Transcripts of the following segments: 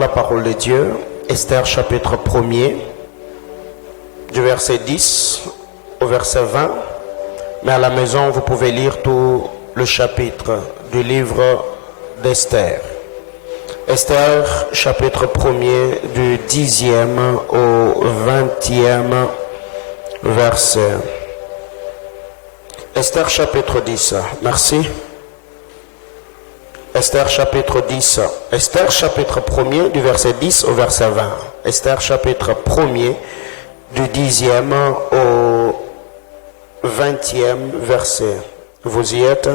la parole de Dieu, Esther chapitre 1er, du verset 10 au verset 20. Mais à la maison, vous pouvez lire tout le chapitre du livre d'Esther. Esther chapitre 1er, du 10e au 20e verset. Esther chapitre 10, merci. Esther chapitre 10, Esther chapitre 1er du verset 10 au verset 20. Esther chapitre 1er du 10e au 20e verset. Vous y êtes?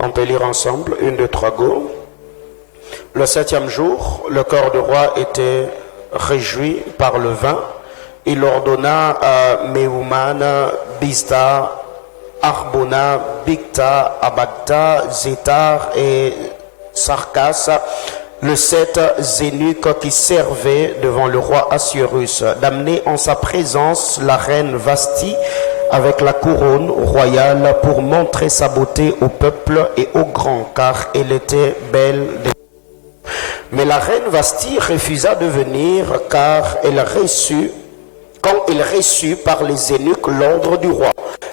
On peut lire ensemble. 1, 2, 3, go. Le 7e jour, le corps du roi était réjoui par le vin. Il ordonna à Mehuman, Biztha, Arbona, Bigtha, Abagtha, Zétar et Sarkas, les 7 eunuques qui servaient devant le roi Assuérus, d'amener en sa présence la reine Vashti avec la couronne royale pour montrer sa beauté au peuple et aux grands, car elle était belle. Mais la reine Vashti refusa de venir, car quand elle reçut par les eunuques l'ordre du roi.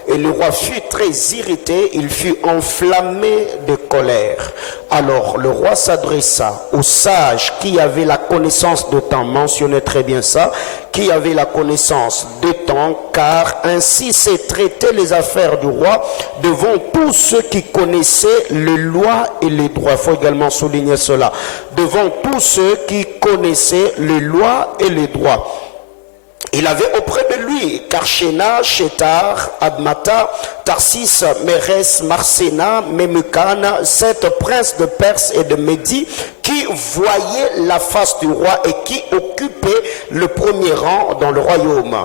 Et le roi fut très irrité, il fut enflammé de colère. Alors le roi s'adressa aux sages qui avaient la connaissance de temps, mentionnez très bien ça, qui avaient la connaissance de temps, car ainsi c'est traiter les affaires du roi devant tous ceux qui connaissaient les lois et les droits. Il faut également souligner cela. Devant tous ceux qui connaissaient les lois et les droits. Il avait auprès de lui Karshena, Shetar, Admata, Tarsis, Mérès, Marsena, Memucan, 7 princes de Perse et de Médie qui voyaient la face du roi et qui occupaient le premier rang dans le royaume.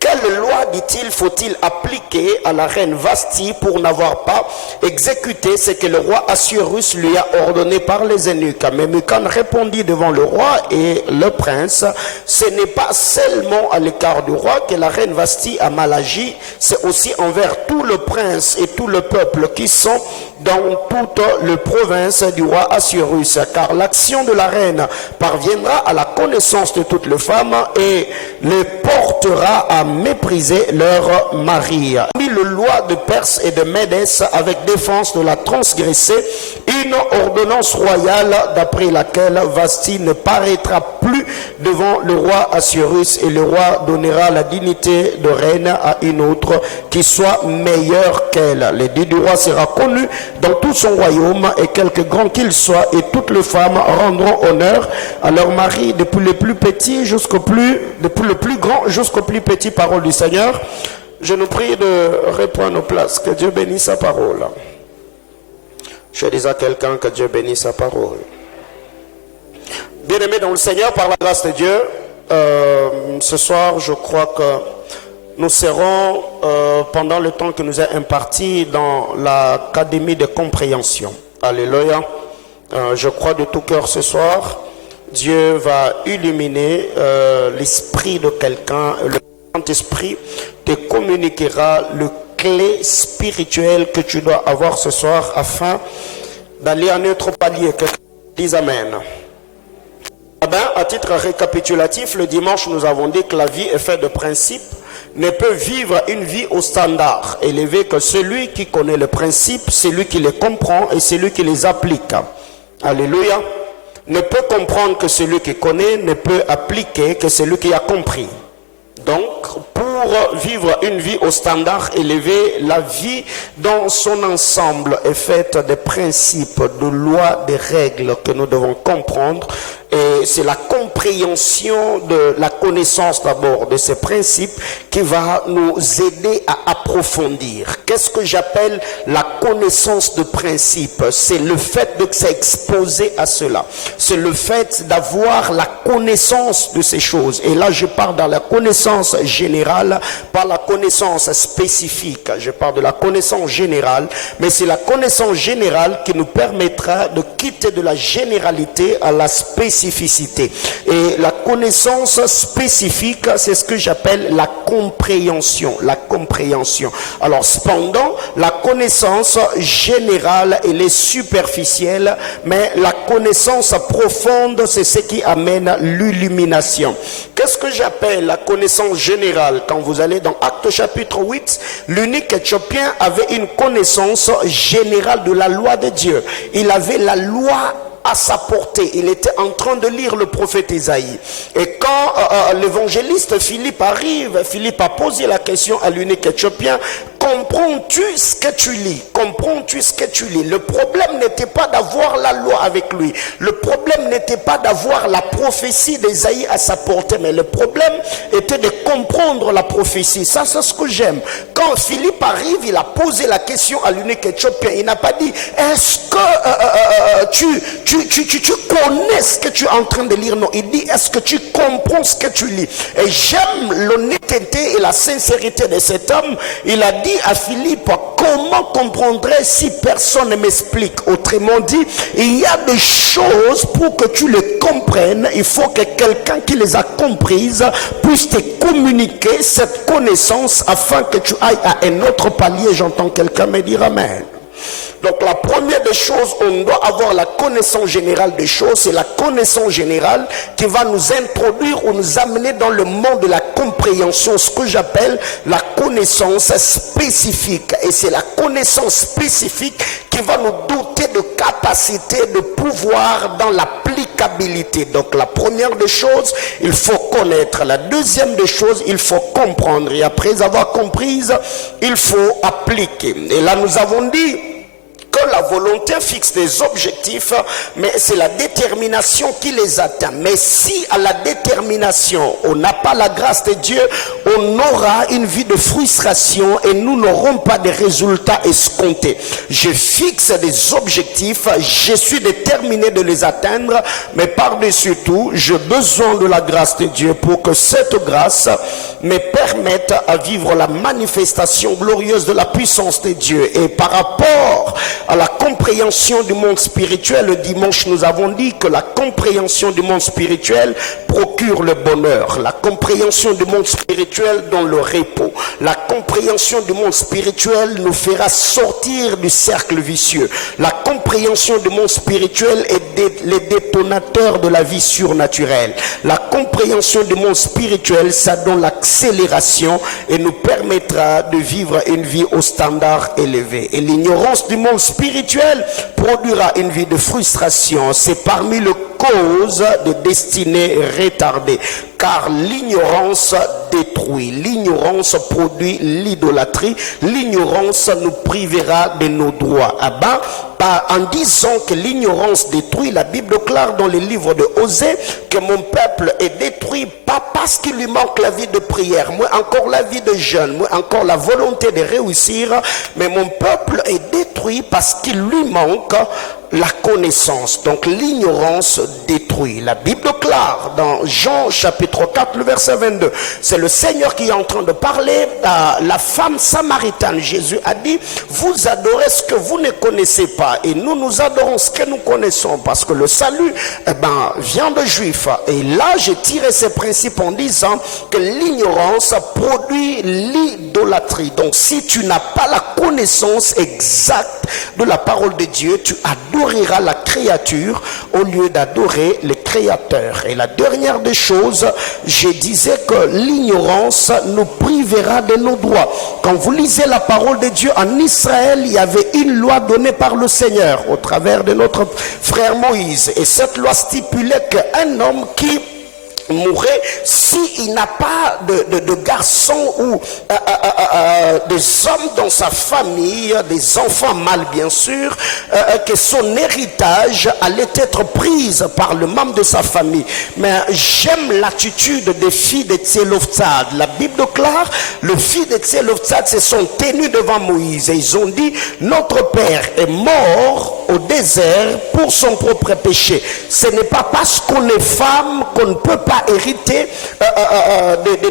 Quelle loi, dit-il, faut-il appliquer à la reine Vashti pour n'avoir pas exécuté ce que le roi Assuérus lui a ordonné par les eunuques? Mais Memucan répondit devant le roi et le prince, ce n'est pas seulement à l'écart du roi que la reine Vashti a mal agi, c'est aussi envers tout le prince et tout le peuple qui sont dans toute la province du roi Assuérus, car l'action de la reine parviendra à la connaissance de toutes les femmes et les portera à mépriser leur mari. Mis le loi de Perse et de Médès avec défense de la transgresser, une ordonnance royale d'après laquelle Vashti ne paraîtra plus devant le roi Assuérus et le roi donnera la dignité de reine à une autre qui soit meilleure qu'elle. L'édit du roi sera connu dans tout son royaume et quelque grand qu'il soit, et toutes les femmes rendront honneur à leur mari depuis le plus petit depuis le plus grand jusqu'au plus petit. Parole du Seigneur. Je nous prie de reprendre nos places. Que Dieu bénisse sa parole. Je dis à quelqu'un que Dieu bénisse sa parole. Bien-aimés dans le Seigneur, par la grâce de Dieu, ce soir, je crois que nous serons, pendant le temps que nous est imparti, dans l'académie de compréhension. Alléluia. Je crois de tout cœur ce soir, Dieu va illuminer l'esprit de quelqu'un. Le Saint-Esprit te communiquera le clé spirituel que tu dois avoir ce soir afin d'aller à un autre palier. Quelqu'un dise Amen. À titre récapitulatif, le dimanche, nous avons dit que la vie est faite de principes. Ne peut vivre une vie au standard élevé que celui qui connaît les principes, celui qui les comprend et celui qui les applique. Alléluia. Ne peut comprendre que celui qui connaît, ne peut appliquer que celui qui a compris. Donc, pour vivre une vie au standard élevé, la vie dans son ensemble est faite de principes, de lois, de règles que nous devons comprendre. Et c'est la compréhension de la connaissance d'abord de ces principes qui va nous aider à approfondir. Qu'est-ce que j'appelle la connaissance de principes? C'est le fait de s'exposer à cela. C'est le fait d'avoir la connaissance de ces choses. Et là, je parle dans la connaissance générale, pas la connaissance spécifique. Je parle de la connaissance générale, mais c'est la connaissance générale qui nous permettra de quitter de la généralité à la spécificité. Et la connaissance spécifique, c'est ce que j'appelle la compréhension. La compréhension. Alors, cependant, la connaissance générale, elle est superficielle, mais la connaissance profonde, c'est ce qui amène l'illumination. Qu'est-ce que j'appelle la connaissance générale? Quand vous allez dans Actes chapitre 8, l'unique Éthiopien avait une connaissance générale de la loi de Dieu. Il avait la loi à sa portée. Il était en train de lire le prophète Isaïe. Et quand l'évangéliste Philippe arrive, Philippe a posé la question à l'unique Éthiopien: comprends-tu ce que tu lis? Comprends-tu ce que tu lis? Le problème n'était pas d'avoir la loi avec lui. Le problème n'était pas d'avoir la prophétie d'Isaïe à sa portée, mais le problème était de comprendre la prophétie. Ça, c'est ce que j'aime. Quand Philippe arrive, il a posé la question à l'unique Éthiopien. Il n'a pas dit: est-ce que tu connais ce que tu es en train de lire? Non, il dit: est-ce que tu comprends ce que tu lis? Et j'aime l'honnêteté et la sincérité de cet homme. Il a dit à Philippe: comment comprendrais si personne ne m'explique? Autrement dit, il y a des choses pour que tu les comprennes, il faut que quelqu'un qui les a comprises puisse te communiquer cette connaissance afin que tu ailles à un autre palier. J'entends quelqu'un me dire amen. Donc la première des choses, on doit avoir la connaissance générale des choses. C'est la connaissance générale qui va nous introduire ou nous amener dans le monde de la compréhension, ce que j'appelle la connaissance spécifique. Et c'est la connaissance spécifique qui va nous doter de capacité, de pouvoir dans l'applicabilité. Donc la première des choses, il faut connaître. La deuxième des choses, il faut comprendre. Et après avoir compris, il faut appliquer. Et là, nous avons dit que la volonté fixe des objectifs, mais c'est la détermination qui les atteint. Mais si à la détermination, on n'a pas la grâce de Dieu, on aura une vie de frustration et nous n'aurons pas de résultats escomptés. Je fixe des objectifs, je suis déterminé de les atteindre, mais par-dessus tout, j'ai besoin de la grâce de Dieu pour que cette grâce me permette à vivre la manifestation glorieuse de la puissance de Dieu. Et par rapport à la compréhension du monde spirituel, le dimanche nous avons dit que la compréhension du monde spirituel procure le bonheur. La compréhension du monde spirituel donne le repos. La compréhension du monde spirituel nous fera sortir du cercle vicieux. La compréhension du monde spirituel est le détonateur de la vie surnaturelle. La compréhension du monde spirituel, ça donne l'accélération et nous permettra de vivre une vie au standard élevé. Et l'ignorance du monde spirituel produira une vie de frustration. C'est parmi les causes de destinée retardée. Car l'ignorance détruit. L'ignorance produit l'idolâtrie. L'ignorance nous privera de nos droits. En disant que l'ignorance détruit, la Bible déclare dans le livre de Osée que mon peuple est détruit pas parce qu'il lui manque la vie de prière, moi encore la vie de jeûne, moi encore la volonté de réussir, mais mon peuple est détruit parce qu'il lui manque la connaissance. Donc l'ignorance détruit. La Bible déclare dans Jean chapitre 4 le verset 22, c'est le Seigneur qui est en train de parler à la femme samaritaine. Jésus a dit: vous adorez ce que vous ne connaissez pas et nous adorons ce que nous connaissons, parce que le salut vient de Juifs. Et là j'ai tiré ces principes en disant que l'ignorance produit l'idolâtrie. Donc si tu n'as pas la connaissance exacte de la parole de Dieu, tu adoreras la créature au lieu d'adorer le Créateur. Et la dernière des choses, je disais que l'ignorance nous privera de nos droits. Quand vous lisez la parole de Dieu, en Israël, il y avait une loi donnée par le Seigneur au travers de notre frère Moïse. Et cette loi stipulait qu'un homme qui mourrait s'il n'a pas de garçons ou des hommes dans sa famille, des enfants mâles bien sûr, que son héritage allait être prise par le membre de sa famille. Mais j'aime l'attitude des filles de Tselophthad. La Bible déclare, les filles de Tselophthad se sont tenues devant Moïse et ils ont dit: notre père est mort au désert pour son propre péché. Ce n'est pas parce qu'on est femme qu'on ne peut pas hériter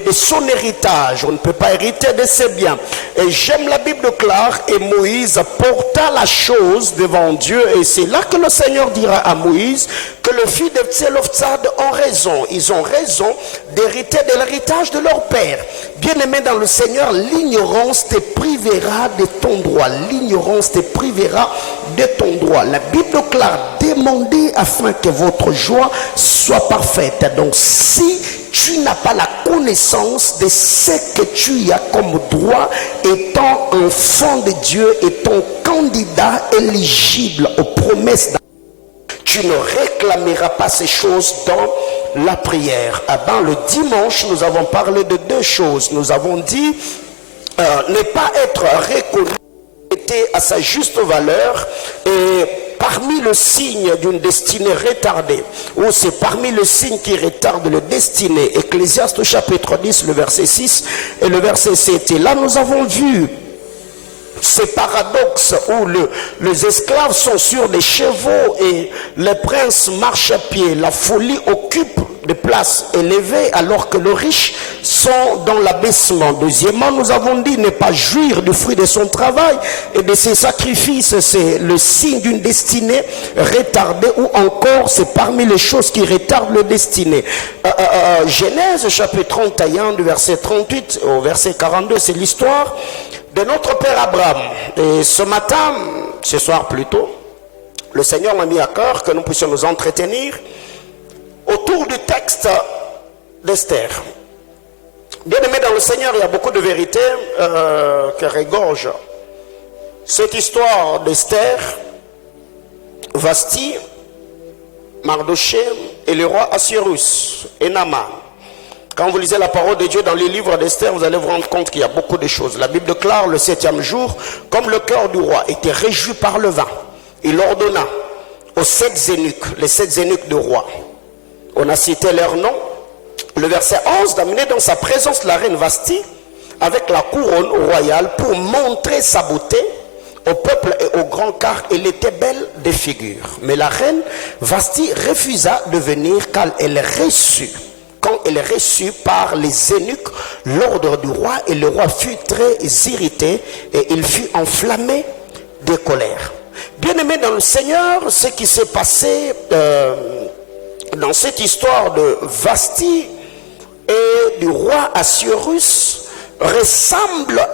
de son héritage. On ne peut pas hériter de ses biens. Et j'aime la Bible claire, et Moïse porta la chose devant Dieu, et c'est là que le Seigneur dira à Moïse que les filles de Tselophsad ont raison. Ils ont raison d'hériter de l'héritage de leur père. Bien-aimé dans le Seigneur, l'ignorance te privera de ton droit. L'ignorance te privera de ton droit. La Bible claire, demandez afin que votre joie soit parfaite. Donc si tu n'as pas la connaissance de ce que tu as comme droit, étant enfant de Dieu, étant candidat éligible aux promesses, tu ne réclameras pas ces choses dans la prière. Avant le dimanche, nous avons parlé de deux choses. Nous avons dit ne pas être reconnu à sa juste valeur, et parmi le signe d'une destinée retardée, ou c'est parmi le signe qui retarde le destiné. Ecclésiaste chapitre 10, le verset 6 et le verset 7. Et là, nous avons vu ces paradoxes où les esclaves sont sur des chevaux et les princes marchent à pied. La folie occupe des places élevées alors que les riches sont dans l'abaissement. Deuxièmement, nous avons dit ne pas jouir du fruit de son travail et de ses sacrifices. C'est le signe d'une destinée retardée, ou encore c'est parmi les choses qui retardent le destiné. Genèse chapitre 31 du verset 38 au verset 42, c'est l'histoire de notre père Abraham. Et ce matin, ce soir plutôt, le Seigneur m'a mis à cœur que nous puissions nous entretenir autour du texte d'Esther. Bien aimé dans le Seigneur, il y a beaucoup de vérités qui regorgent cette histoire d'Esther, Vasti, Mardoché et le roi Assuérus et Naaman. Quand vous lisez la parole de Dieu dans les livres d'Esther, vous allez vous rendre compte qu'il y a beaucoup de choses. La Bible déclare le 7e jour, comme le cœur du roi était réjoui par le vin, il ordonna aux 7 eunuques, les 7 eunuques du roi. On a cité leur nom. Le verset 11, d'amener dans sa présence la reine Vasti avec la couronne royale pour montrer sa beauté au peuple et au grand, car elle était belle de figure. Mais la reine Vasti refusa de venir car elle reçut. Quand elle est reçue par les eunuques l'ordre du roi, et le roi fut très irrité et il fut enflammé de colère. Bien-aimé dans le Seigneur, ce qui s'est passé dans cette histoire de Vasti et du roi Assuérus ressemble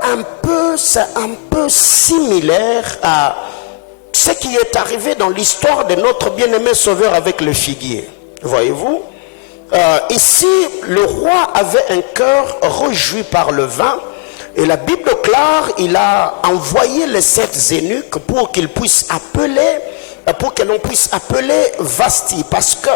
c'est un peu similaire à ce qui est arrivé dans l'histoire de notre bien-aimé sauveur avec le figuier. Voyez-vous? Ici, le roi avait un cœur réjoui par le vin, et la Bible claire, il a envoyé les 7 eunuques pour qu'ils puissent appeler, pour que l'on puisse appeler Vasti, parce que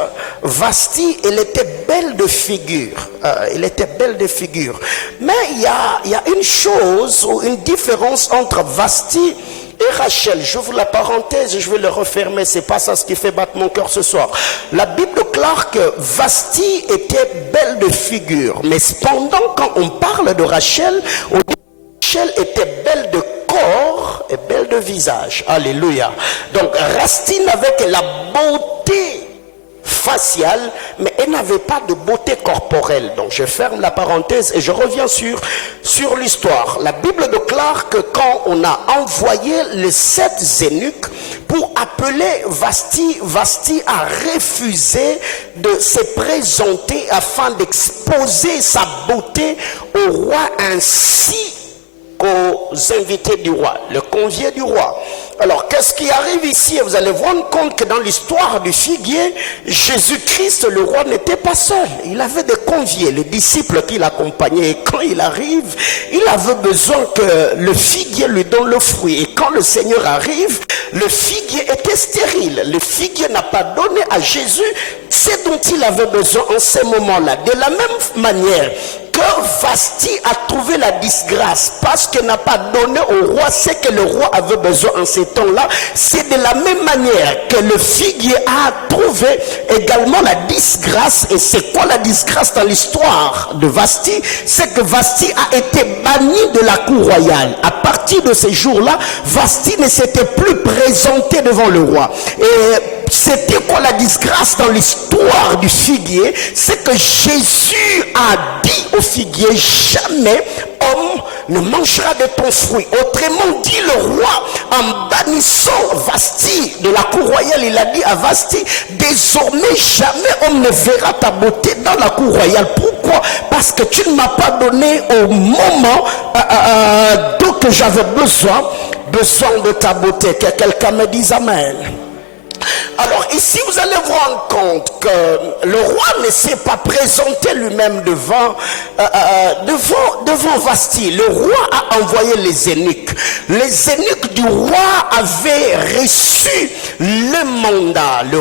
Vasti, elle était belle de figure, elle était belle de figure. Mais il y a une chose, ou une différence entre Vasti et Rachel. J'ouvre la parenthèse et je vais le refermer. C'est pas ça ce qui fait battre mon cœur ce soir. La Bible déclare que Vasti était belle de figure, mais cependant quand on parle de Rachel, on dit que Rachel était belle de corps et belle de visage. Alléluia. Donc Vasti n'avait que la beauté faciale, mais elle n'avait pas de beauté corporelle. Donc je ferme la parenthèse et je reviens sur l'histoire. La Bible déclare que quand on a envoyé les 7 eunuques pour appeler Vasti, Vasti a refusé de se présenter afin d'exposer sa beauté au roi ainsi qu'aux invités du roi, le conviés du roi. Alors, qu'est-ce qui arrive ici? Vous allez vous rendre compte que dans l'histoire du figuier, Jésus-Christ, le roi, n'était pas seul. Il avait des conviés, les disciples qui l'accompagnaient. Et quand il arrive, il avait besoin que le figuier lui donne le fruit. Et quand le Seigneur arrive, le figuier était stérile. Le figuier n'a pas donné à Jésus ce dont il avait besoin en ce moment-là. De la même manière, que Vasti a trouvé la disgrâce parce qu'elle n'a pas donné au roi ce que le roi avait besoin en ces temps-là, c'est de la même manière que le figuier a trouvé également la disgrâce. Et c'est quoi la disgrâce dans l'histoire de Vasti? C'est que Vasti a été banni de la cour royale. À partir de ces jours-là, Vasti ne s'était plus présenté devant le roi. Et c'était quoi la disgrâce dans l'histoire du figuier? C'est que Jésus a dit au figuier, jamais homme ne mangera de ton fruit. Autrement dit, le roi, en bannissant Vasti de la cour royale, il a dit à Vasti, désormais jamais homme ne verra ta beauté dans la cour royale. Pourquoi? Parce que tu ne m'as pas donné au moment que j'avais besoin de ta beauté. Que quelqu'un me dise amen. Alors ici vous allez vous rendre compte que le roi ne s'est pas présenté lui-même devant Vasti. Le roi a envoyé les eunuques. Les eunuques du roi avaient reçu le mandat. Les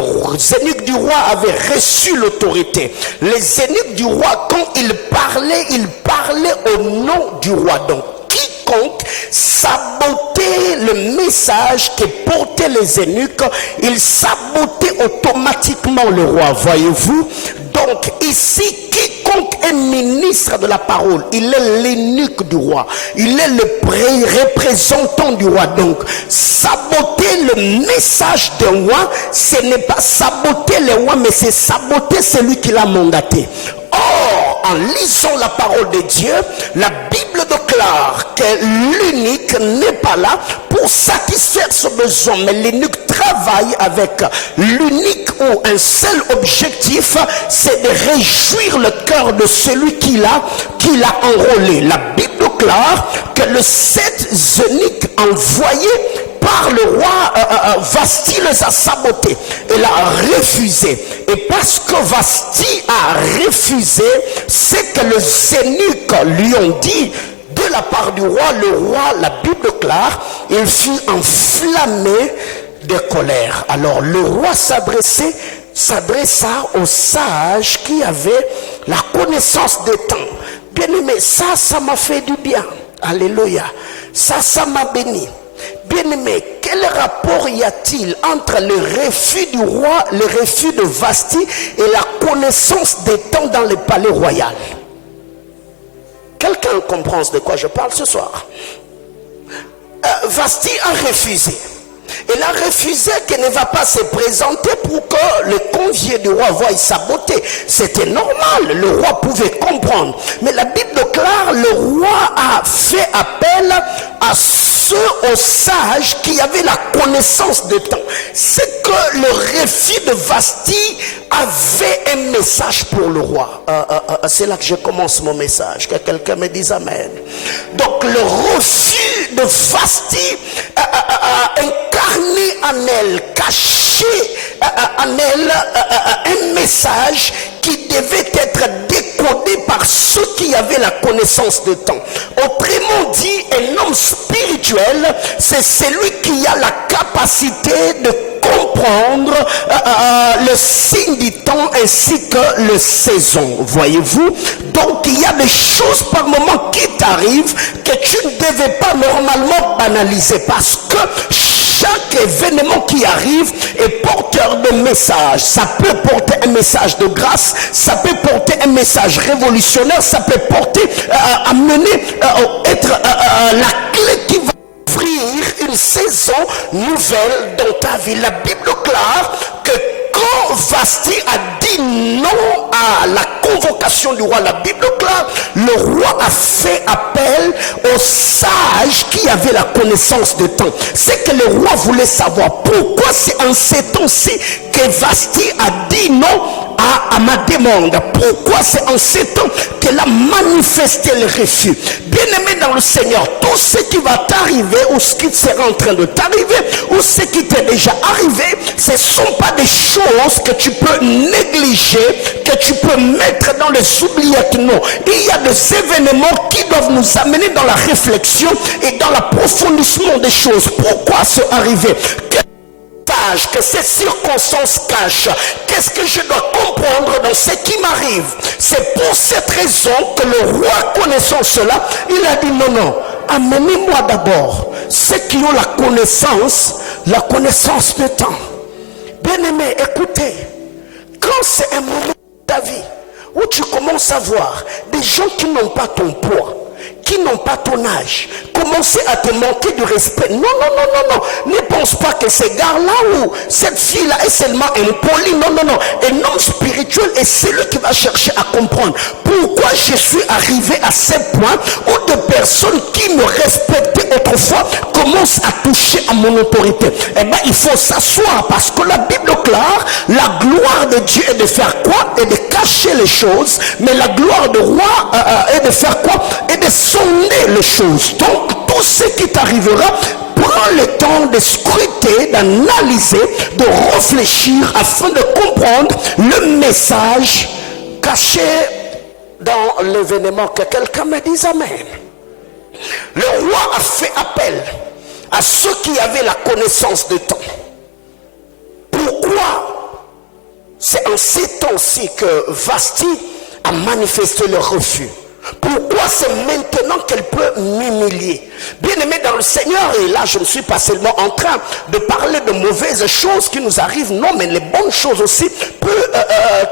eunuques du roi avaient reçu l'autorité. Les eunuques du roi, quand ils parlaient au nom du roi. Donc quiconque sabotait le message que portaient les eunuques, il sabotait automatiquement le roi, voyez-vous. Donc ici, quiconque est ministre de la parole, il est l'eunuque du roi, il est le représentant du roi. Donc saboter le message d'un roi, ce n'est pas saboter le roi, mais c'est saboter celui qui l'a mandaté. Or, en lisant la parole de Dieu, la Bible déclare que l'eunuque n'est pas là pour satisfaire ce besoin, mais l'eunuque travaille avec l'unique ou un seul objectif, c'est de réjouir le cœur de celui qui l'a enrôlé. La Bible déclare que le 7 eunuques envoyés par le roi Vasti les a sabotés. Il a refusé. Et parce que Vasti a refusé, c'est que les eunuques lui ont dit de la part du roi, le roi, la Bible déclare, il fut enflammé de colère. Alors le roi s'adressa aux sages qui avaient la connaissance des temps. Bien aimé, ça m'a fait du bien. Alléluia. Ça m'a béni. Bien-aimé, quel rapport y a-t-il entre le refus du roi, le refus de Vasti et la connaissance des temps dans le palais royal? Quelqu'un comprend de quoi je parle ce soir? Vasti a refusé. Il a refusé qu'elle ne va pas se présenter pour que le convié du roi voie sa beauté. C'était normal, le roi pouvait comprendre. Mais la Bible déclare, le roi a fait appel à ceux, aux sages qui avaient la connaissance de temps. C'est que le refus de Vasti avait un message pour le roi. C'est là que je commence mon message. Que quelqu'un me dise amen. Donc le refus de Vasti incarné en elle, caché en elle un message qui devait être décodé par ceux qui avaient la connaissance de temps. Autrement dit, un homme spirituel, c'est celui qui a la capacité de comprendre le signe du temps ainsi que le saison, voyez-vous. Donc il y a des choses par moment qui t'arrivent que tu ne devais pas normalement banaliser, parce que chaque événement qui arrive est porteur de message. Ça peut porter un message de grâce, ça peut porter un message révolutionnaire, ça peut porter, être la clé qui va ouvrir une saison nouvelle dans ta vie. La Bible déclare que quand Vasti a dit non à la convocation du roi, la Bible déclare, le roi a fait appel aux sages qui avaient la connaissance de temps. C'est que le roi voulait savoir pourquoi c'est en ces temps-ci que Vasti a dit non à ma demande. Pourquoi c'est en ces temps qu'elle a manifesté le refus. Bien-aimé dans le Seigneur, tout ce qui va t'arriver ou ce qui sera en train de t'arriver ou ce qui t'est déjà arrivé, ce ne sont pas des choses que tu peux négliger, que tu peux mettre dans les oubliettes. Non, il y a des événements qui doivent nous amener dans la réflexion et dans l'approfondissement des choses. Pourquoi c'est arrivé? message que ces circonstances cachent. Qu'est-ce que je dois comprendre dans ce qui m'arrive? C'est pour cette raison que le roi, connaissant cela, il a dit non, amenez-moi d'abord ceux qui ont la connaissance de temps. Bien-aimé, écoutez, quand c'est un moment de ta vie où tu commences à voir des gens qui n'ont pas ton poids, qui n'ont pas ton âge, commencer à te manquer de respect. Non. Ne pense pas que ce gars-là ou cette fille-là est seulement impoli. Non. Un homme spirituel est celui qui va chercher à comprendre pourquoi je suis arrivé à ce point où des personnes qui me respectaient autrefois commencent à toucher à mon autorité. Eh bien, il faut s'asseoir parce que la Bible déclare la gloire de Dieu est de faire quoi? Et de cacher les choses. Mais la gloire du roi est de faire quoi? Et de sonder les choses. Donc tout ce qui t'arrivera, prends le temps de scruter, d'analyser, de réfléchir afin de comprendre le message caché dans l'événement. Que quelqu'un me dise amen. Le roi a fait appel à ceux qui avaient la connaissance de temps. Pourquoi? C'est en ces temps-ci que Vasti a manifesté le refus. Pourquoi c'est maintenant qu'elle peut m'humilier? Bien-aimé dans le Seigneur, et là je ne suis pas seulement en train de parler de mauvaises choses qui nous arrivent, non, mais les bonnes choses aussi peuvent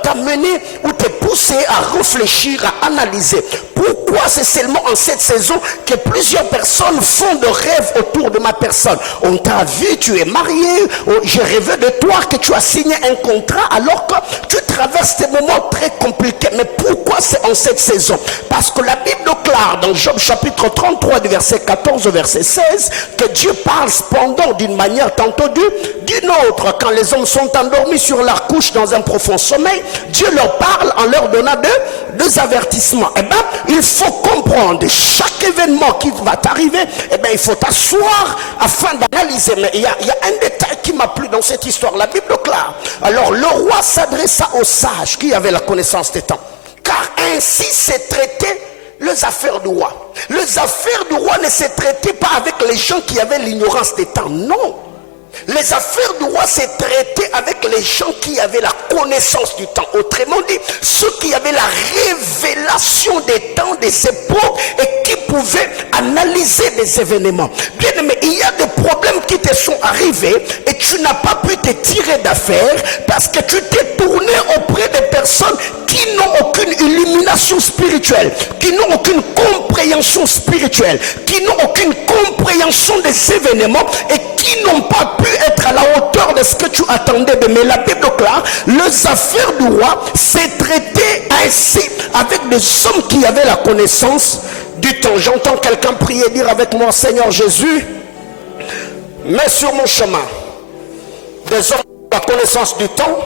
t'amener ou te pousser à réfléchir, à analyser. Pourquoi c'est seulement en cette saison que plusieurs personnes font de rêves autour de ma personne? On t'a vu, tu es marié, j'ai rêvé de toi, que tu as signé un contrat alors que tu traverses des moments très compliqués. Mais pourquoi c'est en cette saison? Parce que la Bible déclare dans Job chapitre 33 du verset 14 au verset 16 que Dieu parle cependant d'une manière tantôt d'une autre. Quand les hommes sont endormis sur leur couche dans un profond sommeil, Dieu leur parle en leur donnant deux avertissements. Eh bien, il faut comprendre chaque événement qui va t'arriver. Eh bien, il faut t'asseoir afin d'analyser. Mais il y a un détail qui m'a plu dans cette histoire. La Bible déclare. Alors, le roi s'adressa aux sages qui avaient la connaissance des temps. Car ainsi s'est traité les affaires du roi. Les affaires du roi ne se traitaient pas avec les gens qui avaient l'ignorance des temps. Non. Les affaires du roi se traitaient avec les gens qui avaient la connaissance du temps. Autrement dit, ceux qui avaient la révélation des temps, des époques et qui pouvaient analyser des événements. Bien aimé, il y a des problèmes qui te sont arrivés et tu n'as pas pu te tirer d'affaire parce que tu t'es tourné auprès des personnes qui n'ont aucune illumination spirituelle, qui n'ont aucune compréhension spirituelle, qui n'ont aucune compréhension des événements et qui n'ont pas pu être à la hauteur de ce que tu attendais de. Mais la Bible déclare, les affaires du roi s'est traité ainsi avec des hommes qui avaient la connaissance du temps. J'entends quelqu'un prier, dire avec moi, Seigneur Jésus, mets sur mon chemin des hommes de la connaissance du temps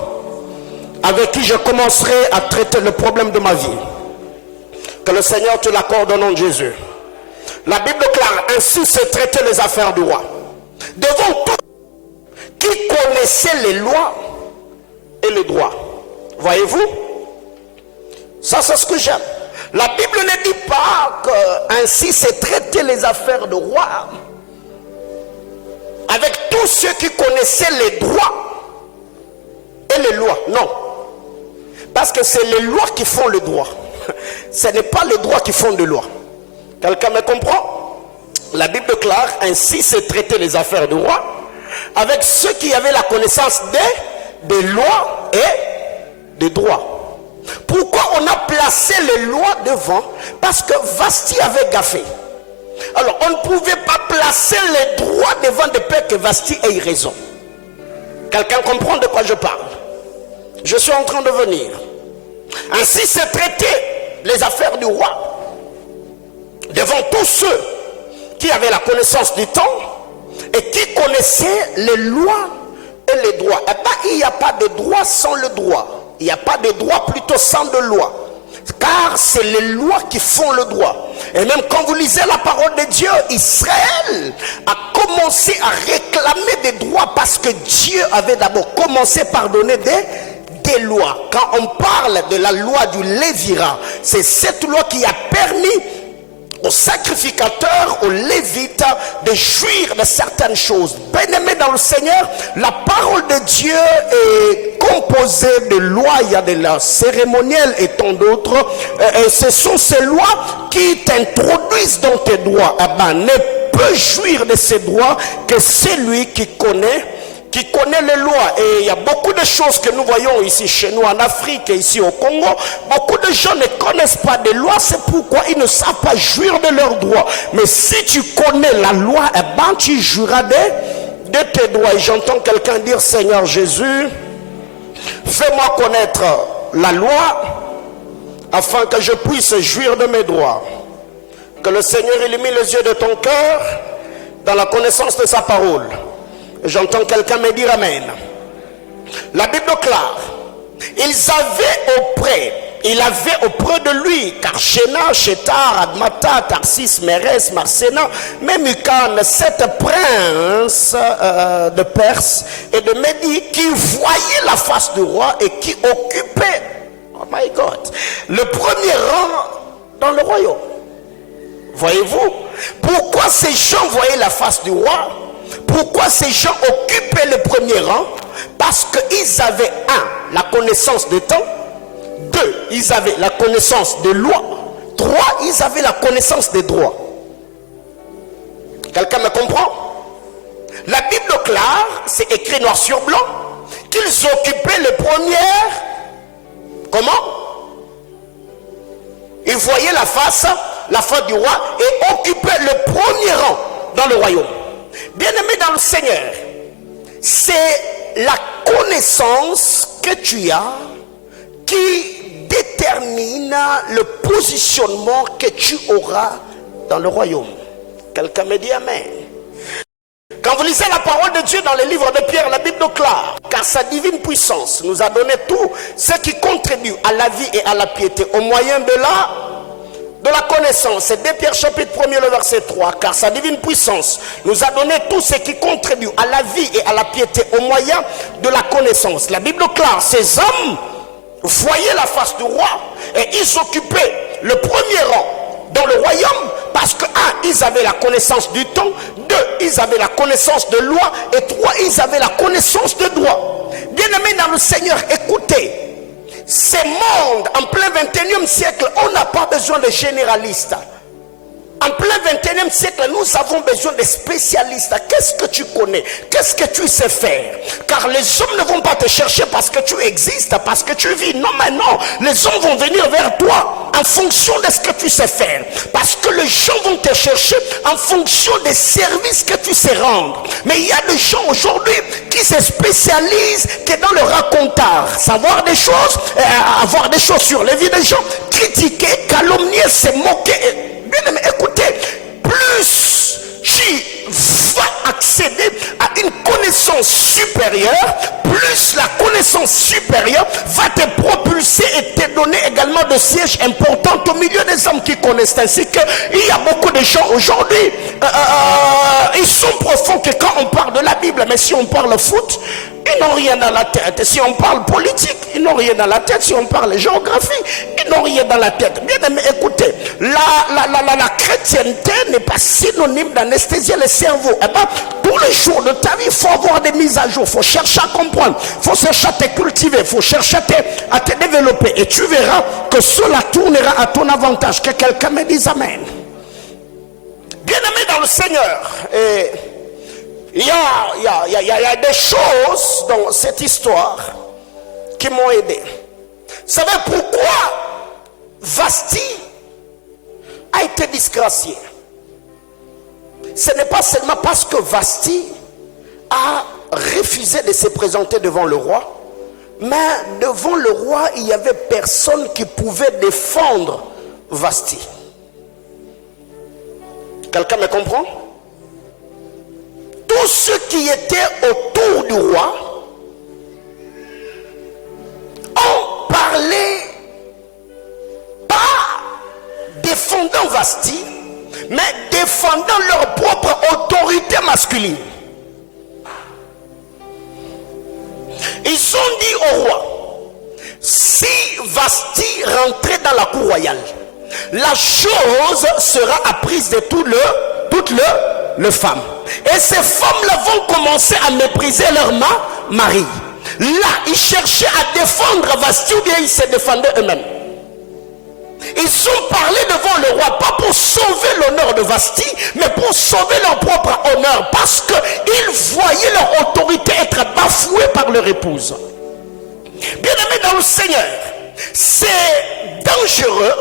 avec qui je commencerai à traiter le problème de ma vie. Que le Seigneur te l'accorde au nom de Jésus. La Bible déclare, ainsi s'est traité les affaires du roi. Devant tous qui connaissaient les lois et les droits. Voyez-vous? Ça, c'est ce que j'aime. La Bible ne dit pas que ainsi s'est traité les affaires du roi avec tous ceux qui connaissaient les droits et les lois. Non. Parce que c'est les lois qui font le droit. Ce n'est pas les droits qui font de loi. Quelqu'un me comprend? La Bible déclare, ainsi s'est traité les affaires du roi avec ceux qui avaient la connaissance des lois et des droits. Pourquoi on a placé les lois devant? Parce que Vasti avait gaffé. Alors on ne pouvait pas placer les droits devant de peur que Vasti ait raison. Quelqu'un comprend de quoi je parle? Je suis en train de venir. Ainsi s'est traité les affaires du roi devant tous ceux qui avaient la connaissance du temps et qui connaissaient les lois et les droits. Eh bien, il n'y a pas de droit sans le droit. Il n'y a pas de droit plutôt sans de loi. Car c'est les lois qui font le droit. Et même quand vous lisez la parole de Dieu, Israël a commencé à réclamer des droits parce que Dieu avait d'abord commencé par donner des lois. Quand on parle de la loi du Lévirat, c'est cette loi qui a permis aux sacrificateurs, aux lévites de jouir de certaines choses. Bien-aimés dans le Seigneur, la parole de Dieu est composée de lois. Il y a de la cérémonielle et tant d'autres. Et ce sont ces lois qui t'introduisent dans tes droits. Ne peut jouir de ces droits que celui qui connaît les lois. Et il y a beaucoup de choses que nous voyons ici chez nous en Afrique et ici au Congo. Beaucoup de gens ne connaissent pas des lois, c'est pourquoi ils ne savent pas jouir de leurs droits. Mais si tu connais la loi, tu jouiras de tes droits. Et j'entends quelqu'un dire: Seigneur Jésus, fais-moi connaître la loi afin que je puisse jouir de mes droits. Que le Seigneur illumine les yeux de ton cœur dans la connaissance de sa parole. J'entends quelqu'un me dire Amen. La Bible déclare: ils avaient auprès de lui Karshena, Shetar, Admata, Tarsis, Mérès, Marsena, Memucan, 7 princes de Perse et de Médie qui voyaient la face du roi et qui occupaient, oh my God, le premier rang dans le royaume. Voyez-vous pourquoi ces gens voyaient la face du roi? Pourquoi ces gens occupaient le premier rang? Parce qu'ils avaient, 1, la connaissance des temps, 2, ils avaient la connaissance des lois, 3, ils avaient la connaissance des droits. Quelqu'un me comprend? La Bible déclare, c'est écrit noir sur blanc, qu'ils occupaient le premier. Comment? Ils voyaient la face du roi et occupaient le premier rang dans le royaume. Bien-aimé dans le Seigneur, c'est la connaissance que tu as qui détermine le positionnement que tu auras dans le royaume. Quelqu'un me dit Amen. Quand vous lisez la parole de Dieu dans les livres de Pierre, la Bible déclare: car sa divine puissance nous a donné tout ce qui contribue à la vie et à la piété au moyen de la connaissance. C'est 2 Pierre chapitre 1er le verset 3. Car sa divine puissance nous a donné tout ce qui contribue à la vie et à la piété au moyen de la connaissance. La Bible déclare: ces hommes voyaient la face du roi et ils occupaient le premier rang dans le royaume parce que 1, ils avaient la connaissance du temps, 2, ils avaient la connaissance de loi et 3, ils avaient la connaissance de droit. Bien-aimés dans le Seigneur, écoutez, ces mondes en plein 21e siècle, on n'a pas besoin de généralistes. En plein 21e siècle, nous avons besoin de spécialistes. Qu'est-ce que tu connais? Qu'est-ce que tu sais faire? Car les hommes ne vont pas te chercher parce que tu existes, parce que tu vis. Non, mais non. Les hommes vont venir vers toi en fonction de ce que tu sais faire. Parce que les gens vont te chercher en fonction des services que tu sais rendre. Mais il y a des gens aujourd'hui qui se spécialisent que dans le racontage. Savoir des choses, avoir des choses sur les vies des gens, critiquer, calomnier, se moquer. Bien aimé, écoutez, plus tu vas accéder à une connaissance supérieure, plus la connaissance supérieure va te propulser et te donner également de sièges importants au milieu des hommes qui connaissent. Ainsi qu'il y a beaucoup de gens aujourd'hui, ils sont profonds que quand on parle de la Bible, mais si on parle foot, ils n'ont rien dans la tête. Si on parle politique, ils n'ont rien dans la tête. Si on parle géographie, ils n'ont rien dans la tête. Bien aimé, écoutez, la chrétienté n'est pas synonyme d'anesthésier le cerveau. Eh bien, tous les jours de ta vie, il faut avoir des mises à jour. Il faut chercher à comprendre. Il faut chercher à te cultiver. Il faut chercher à te développer. Et tu verras que cela tournera à ton avantage. Que quelqu'un me dise Amen. Bien aimé dans le Seigneur. Et il y a des choses dans cette histoire qui m'ont aidé. Vous savez pourquoi Vasti a été disgracié? Ce n'est pas seulement parce que Vasti a refusé de se présenter devant le roi, mais devant le roi, il n'y avait personne qui pouvait défendre Vasti. Quelqu'un me comprend? Tous ceux qui étaient autour du roi ont parlé pas défendant Vasti, mais défendant leur propre autorité masculine. Ils ont dit au roi: si Vasti rentrait dans la cour royale, la chose sera apprise de toutes les femmes. Et ces femmes-là vont commencer à mépriser leur mari. Là, ils cherchaient à défendre Vasti, ou bien ils se défendaient eux-mêmes. Ils ont parlé devant le roi, pas pour sauver l'honneur de Vasti, mais pour sauver leur propre honneur, parce qu'ils voyaient leur autorité être bafouée par leur épouse. Bien-aimés dans le Seigneur, c'est dangereux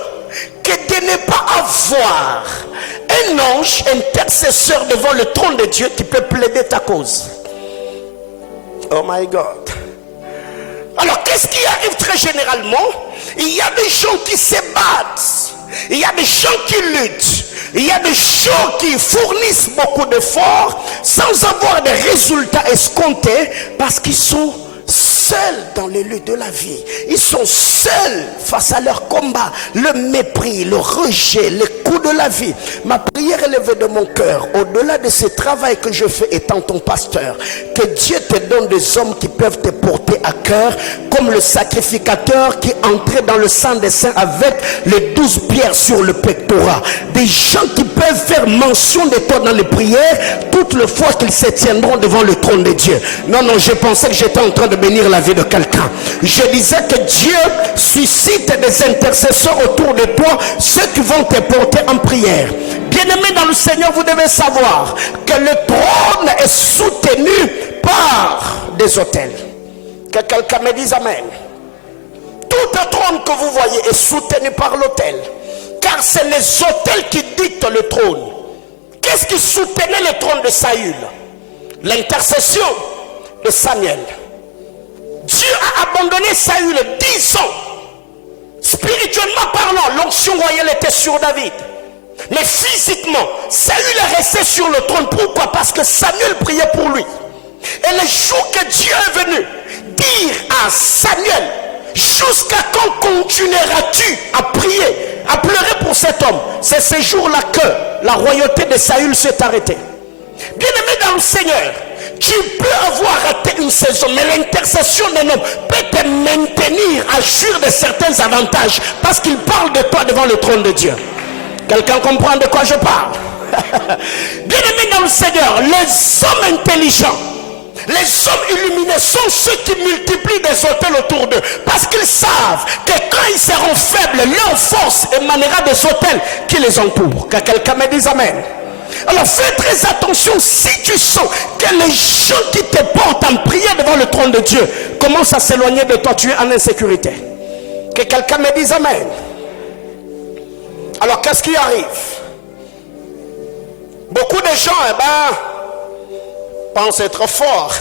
que de ne pas avoir un ange intercesseur devant le trône de Dieu qui peut plaider ta cause. Oh my God. Alors qu'est-ce qui arrive très généralement? Il y a des gens qui se battent, il y a des gens qui luttent, il y a des gens qui fournissent beaucoup d'efforts sans avoir des résultats escomptés parce qu'ils sont seuls dans les luttes de la vie. Ils sont seuls face à leur combat, le mépris, le rejet, les coups de la vie. Ma prière élevée de mon cœur, au-delà de ce travail que je fais étant ton pasteur, que Dieu te donne des hommes qui peuvent te porter à cœur, comme le sacrificateur qui entrait dans le sang des saints avec les 12 pierres sur le pectorat. Des gens qui peuvent faire mention de toi dans les prières toutes les fois qu'ils se tiendront devant le trône de Dieu. Non, je pensais que j'étais en train de bénir la vie de quelqu'un. Je disais que Dieu suscite des intercesseurs autour de toi, ceux qui vont te porter en prière. Bien-aimés dans le Seigneur, vous devez savoir que le trône est soutenu par des autels. Que quelqu'un me dise amen. Tout trône que vous voyez est soutenu par l'autel, car c'est les autels qui dictent le trône. Qu'est-ce qui soutenait le trône de Saül? L'intercession de Samuel. Dieu a abandonné Saül 10 ans. Spirituellement parlant, l'onction royale était sur David. Mais physiquement, Saül est resté sur le trône. Pourquoi? Parce que Samuel priait pour lui. Et le jour que Dieu est venu dire à Samuel, jusqu'à quand continueras-tu à prier, à pleurer pour cet homme? C'est ce jour-là que la royauté de Saül s'est arrêtée. Bien-aimé dans le Seigneur, tu peux avoir raté une saison, mais l'intercession d'un homme peut te maintenir à jouir de certains avantages parce qu'il parle de toi devant le trône de Dieu. Quelqu'un comprend de quoi je parle? Bien-aimé dans le Seigneur, les hommes intelligents, les hommes illuminés sont ceux qui multiplient des autels autour d'eux, parce qu'ils savent que quand ils seront faibles, leur force émanera des autels qui les entourent. Que quelqu'un me dise amen. Alors fais très attention si tu sens que les gens qui te portent en prière devant le trône de Dieu commencent à s'éloigner de toi, tu es en insécurité. Que quelqu'un me dise amen. Alors qu'est-ce qui arrive? Beaucoup de gens pensent être forts.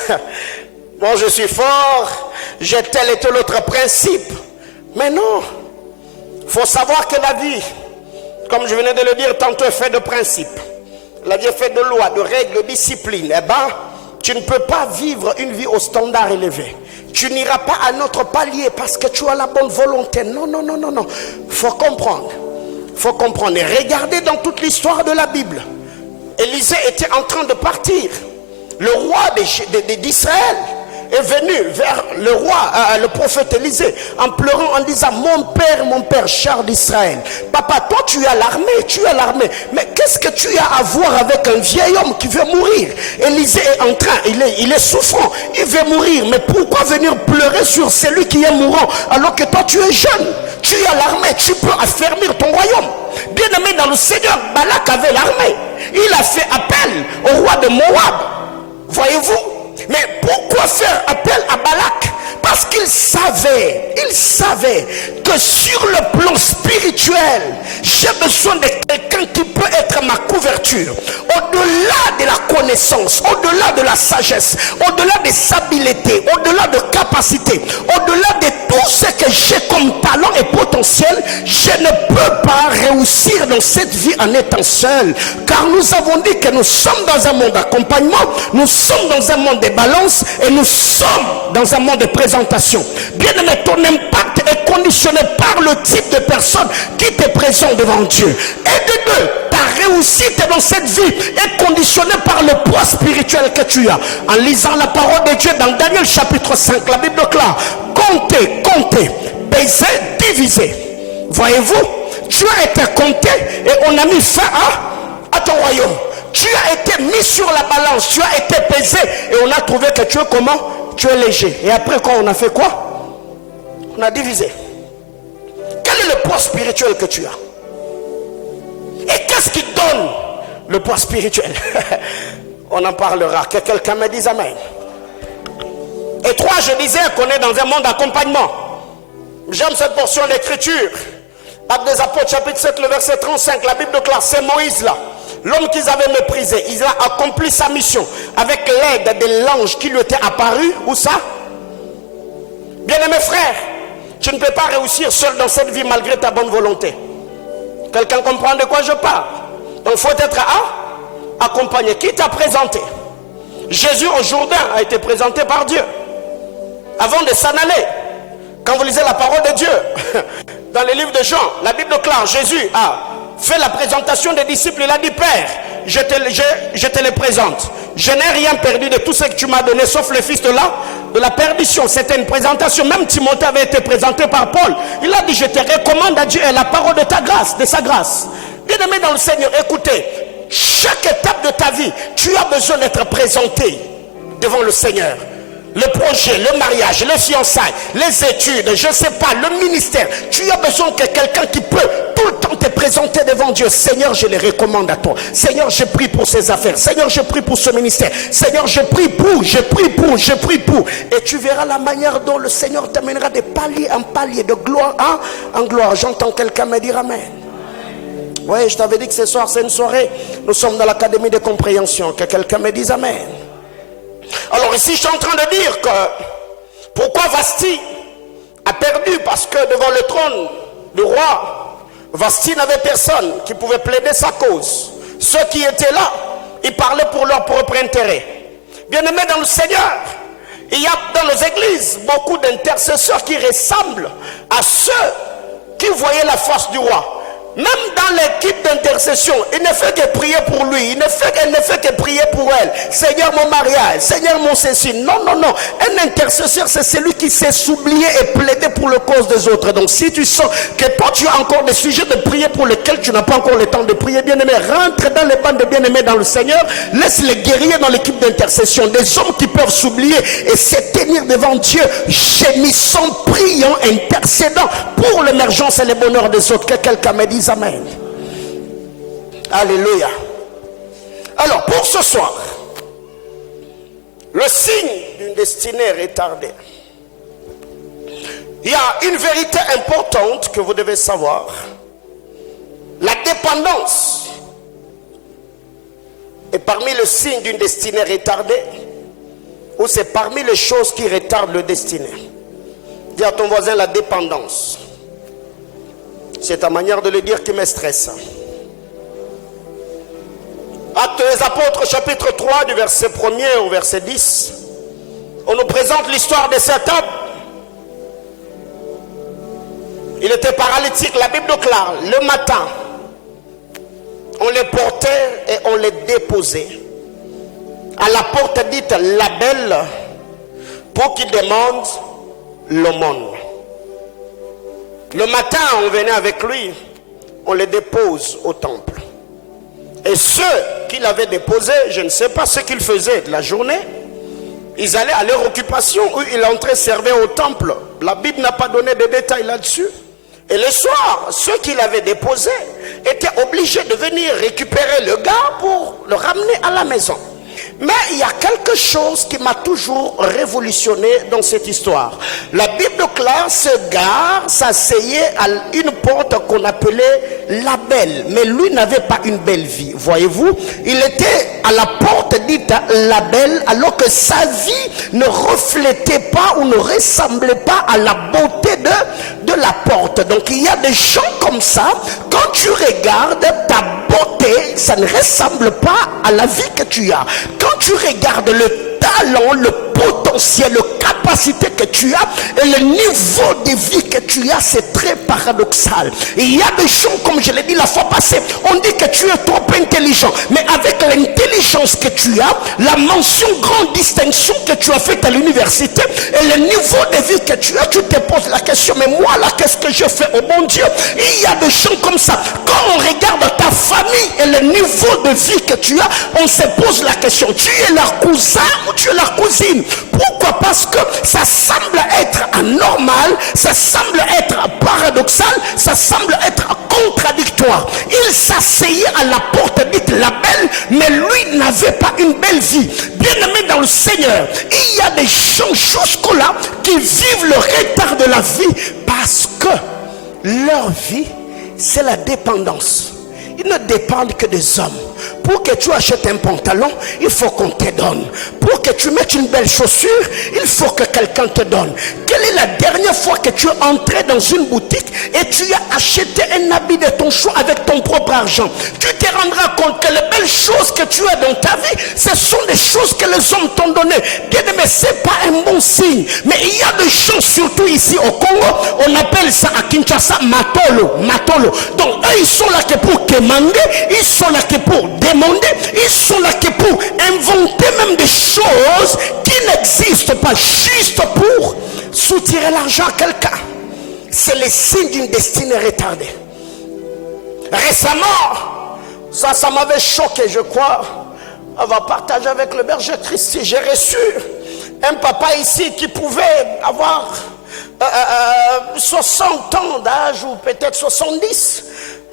Bon, je suis fort, j'ai tel et tel autre principe. Mais non, il faut savoir que la vie, comme je venais de le dire tantôt, est faite de principes. La vie est faite de lois, de règles, de disciplines. Tu ne peux pas vivre une vie au standard élevé. Tu n'iras pas à notre palier parce que tu as la bonne volonté. Non. Il faut comprendre. Il faut comprendre. Et regardez dans toute l'histoire de la Bible. Élisée était en train de partir. Le roi d'Israël est venu vers le roi, le prophète Élisée, en pleurant, en disant: mon père, char d'Israël, papa, toi tu as l'armée, mais qu'est-ce que tu as à voir avec un vieil homme qui veut mourir? Élisée est en train, il est souffrant, il veut mourir, mais pourquoi venir pleurer sur celui qui est mourant alors que toi tu es jeune, tu as l'armée, tu peux affermir ton royaume? Bien-aimé dans le Seigneur, Balak avait l'armée, il a fait appel au roi de Moab, voyez-vous. Mais pourquoi faire appel à Balak? Parce qu'il savait que sur le plan spirituel, j'ai besoin de quelqu'un qui peut être ma couverture. Au-delà de la connaissance, au-delà de la sagesse, au-delà des habiletés, au-delà de capacités, au-delà de tout ce que j'ai comme talent et potentiel, je ne peux pas réussir dans cette vie en étant seul. Car nous avons dit que nous sommes dans un monde d'accompagnement, nous sommes dans un monde de balance et nous sommes dans un monde de présentation. Bien-aimé, ton impact est conditionné par le type de personne qui te présente devant Dieu. Et de deux, ta réussite dans cette vie est conditionnée par le poids spirituel que tu as. En lisant la parole de Dieu dans Daniel chapitre 5, la Bible déclare: comptez, pesez, divisez. Voyez-vous, Tu as été compté et on a mis fin à ton royaume. Tu as été mis sur la balance, tu as été pesé et on a trouvé que tu es comment? Tu es léger. Et après quand on a fait quoi? On a divisé. Quel est le poids spirituel que tu as? Et qu'est-ce qui donne le poids spirituel? On en parlera. Que quelqu'un me dise amen. Et 3, je disais qu'on est dans un monde d'accompagnement. J'aime cette portion d'écriture. Actes des Apôtres, chapitre 7, le verset 35. La Bible déclare, c'est Moïse là, l'homme qu'ils avaient méprisé. Il a accompli sa mission avec l'aide de l'ange qui lui était apparu. Où ça? Bien-aimé frère, tu ne peux pas réussir seul dans cette vie malgré ta bonne volonté. Quelqu'un comprend de quoi je parle? Donc il faut être accompagné. Qui t'a présenté? Jésus au Jourdain a été présenté par Dieu. Avant de s'en aller, quand vous lisez la parole de Dieu, dans les livres de Jean, la Bible déclare, Jésus a fait la présentation des disciples. Il a dit, Père, je te les présente. Je n'ai rien perdu de tout ce que tu m'as donné, sauf le fils de la perdition. C'était une présentation. Même Timothée avait été présenté par Paul. Il a dit, je te recommande à Dieu et la parole de ta grâce, de sa grâce. Bien-aimé dans le Seigneur, écoutez, chaque étape de ta vie, tu as besoin d'être présenté devant le Seigneur. Le projet, le mariage, les fiançailles, les études, je ne sais pas, le ministère. Tu as besoin que quelqu'un qui peut tout le temps te présenter devant Dieu. Seigneur, je les recommande à toi. Seigneur, je prie pour ces affaires. Seigneur, je prie pour ce ministère. Seigneur, je prie pour. Et tu verras la manière dont le Seigneur t'amènera de palier en palier, de gloire en gloire. J'entends quelqu'un me dire amen. Oui, je t'avais dit que ce soir, c'est une soirée. Nous sommes dans l'académie de compréhension. Que quelqu'un me dise amen. Alors ici, je suis en train de dire que pourquoi Vasti a perdu? Parce que devant le trône du roi, Vasti n'avait personne qui pouvait plaider sa cause. Ceux qui étaient là, ils parlaient pour leur propre intérêt. Bien-aimés dans le Seigneur, il y a dans nos églises beaucoup d'intercesseurs qui ressemblent à ceux qui voyaient la face du roi. Même dans l'équipe d'intercession, il ne fait que prier pour lui. Elle ne fait que prier pour elle. Seigneur, mon mariage. Seigneur, mon ceci. Non, non, non. Un intercesseur, c'est celui qui sait s'oublier et plaider pour la cause des autres. Donc, si tu sens que toi, tu as encore des sujets de prier pour lesquels tu n'as pas encore le temps de prier, bien-aimé, rentre dans les bandes de bien-aimés dans le Seigneur. Laisse les guerriers dans l'équipe d'intercession. Des hommes qui peuvent s'oublier et se tenir devant Dieu, gémissant, priant, intercédant pour l'émergence et le bonheur des autres. Que quelqu'un me dise amen. Alléluia. Alors pour ce soir, le signe d'une destinée retardée. Il y a une vérité importante que vous devez savoir. La dépendance est parmi le signe d'une destinée retardée, ou c'est parmi les choses qui retardent le destiné. Dis à ton voisin la dépendance. C'est ta manière de le dire qui me stresse. Actes des Apôtres, chapitre 3, du verset 1er au verset 10. On nous présente l'histoire de cet homme. Il était paralytique. La Bible déclare, le matin, on les portait et on les déposait à la porte dite la Belle pour qu'ils demandent l'aumône. Le matin, on venait avec lui, on les dépose au temple. Et ceux qui l'avaient déposé, je ne sais pas ce qu'ils faisaient de la journée, ils allaient à leur occupation où ils entraient servir au temple. La Bible n'a pas donné de détails là-dessus. Et le soir, ceux qui l'avaient déposé étaient obligés de venir récupérer le gars pour le ramener à la maison. Mais il y a quelque chose qui m'a toujours révolutionné dans cette histoire. La Bible déclare, ce gars s'asseyait à une porte qu'on appelait la Belle. Mais lui n'avait pas une belle vie, voyez-vous. Il était à la porte dite la Belle, alors que sa vie ne reflétait pas ou ne ressemblait pas à la beauté de la porte. Donc il y a des gens comme ça, quand tu regardes ta beauté, ça ne ressemble pas à la vie que tu as. Quand tu regardes le talent, le potentiel, la capacité que tu as et le niveau de vie que tu as, c'est très paradoxal. Il y a des gens, comme je l'ai dit la fois passée, on dit que tu es trop intelligent, mais avec l'intelligence que tu as, la mention grande distinction que tu as faite à l'université et le niveau de vie que tu as, tu te poses la question, mais moi là, qu'est-ce que je fais au bon Dieu? Il y a des gens comme ça. Quand on regarde ta famille et le niveau de vie que tu as, on se pose la question, tu es leur cousin ou tu es leur cousine? Pourquoi? Parce que ça semble être anormal, ça semble être paradoxal, ça semble être contradictoire. Il s'asseyait à la porte dite la belle, mais lui n'avait pas une belle vie. Bien-aimé dans le Seigneur, il y a des gens jusque-là qui vivent le retard de la vie parce que leur vie, c'est la dépendance. Ils ne dépendent que des hommes. Pour que tu achètes un pantalon, il faut qu'on te donne. Pour que tu mettes une belle chaussure, il faut que quelqu'un te donne. Quelle est la dernière fois que tu es entré dans une boutique et tu as acheté un habit de ton choix avec ton propre argent? Tu te rendras compte que les belles choses que tu as dans ta vie, ce sont des choses que les hommes t'ont données. Bien aimé, ce n'est pas un bon signe. Mais il y a des gens, surtout ici au Congo, on appelle ça à Kinshasa matolo. Matolo. Donc eux, ils sont là que pour demander, ils sont là que pour demander, ils sont là que pour inventer même des choses qui n'existent pas, juste pour soutirer l'argent à quelqu'un. C'est le signe d'une destinée retardée. Récemment, ça m'avait choqué, je crois. On va partager avec le berger Christi. J'ai reçu un papa ici qui pouvait avoir 60 ans d'âge ou peut-être 70.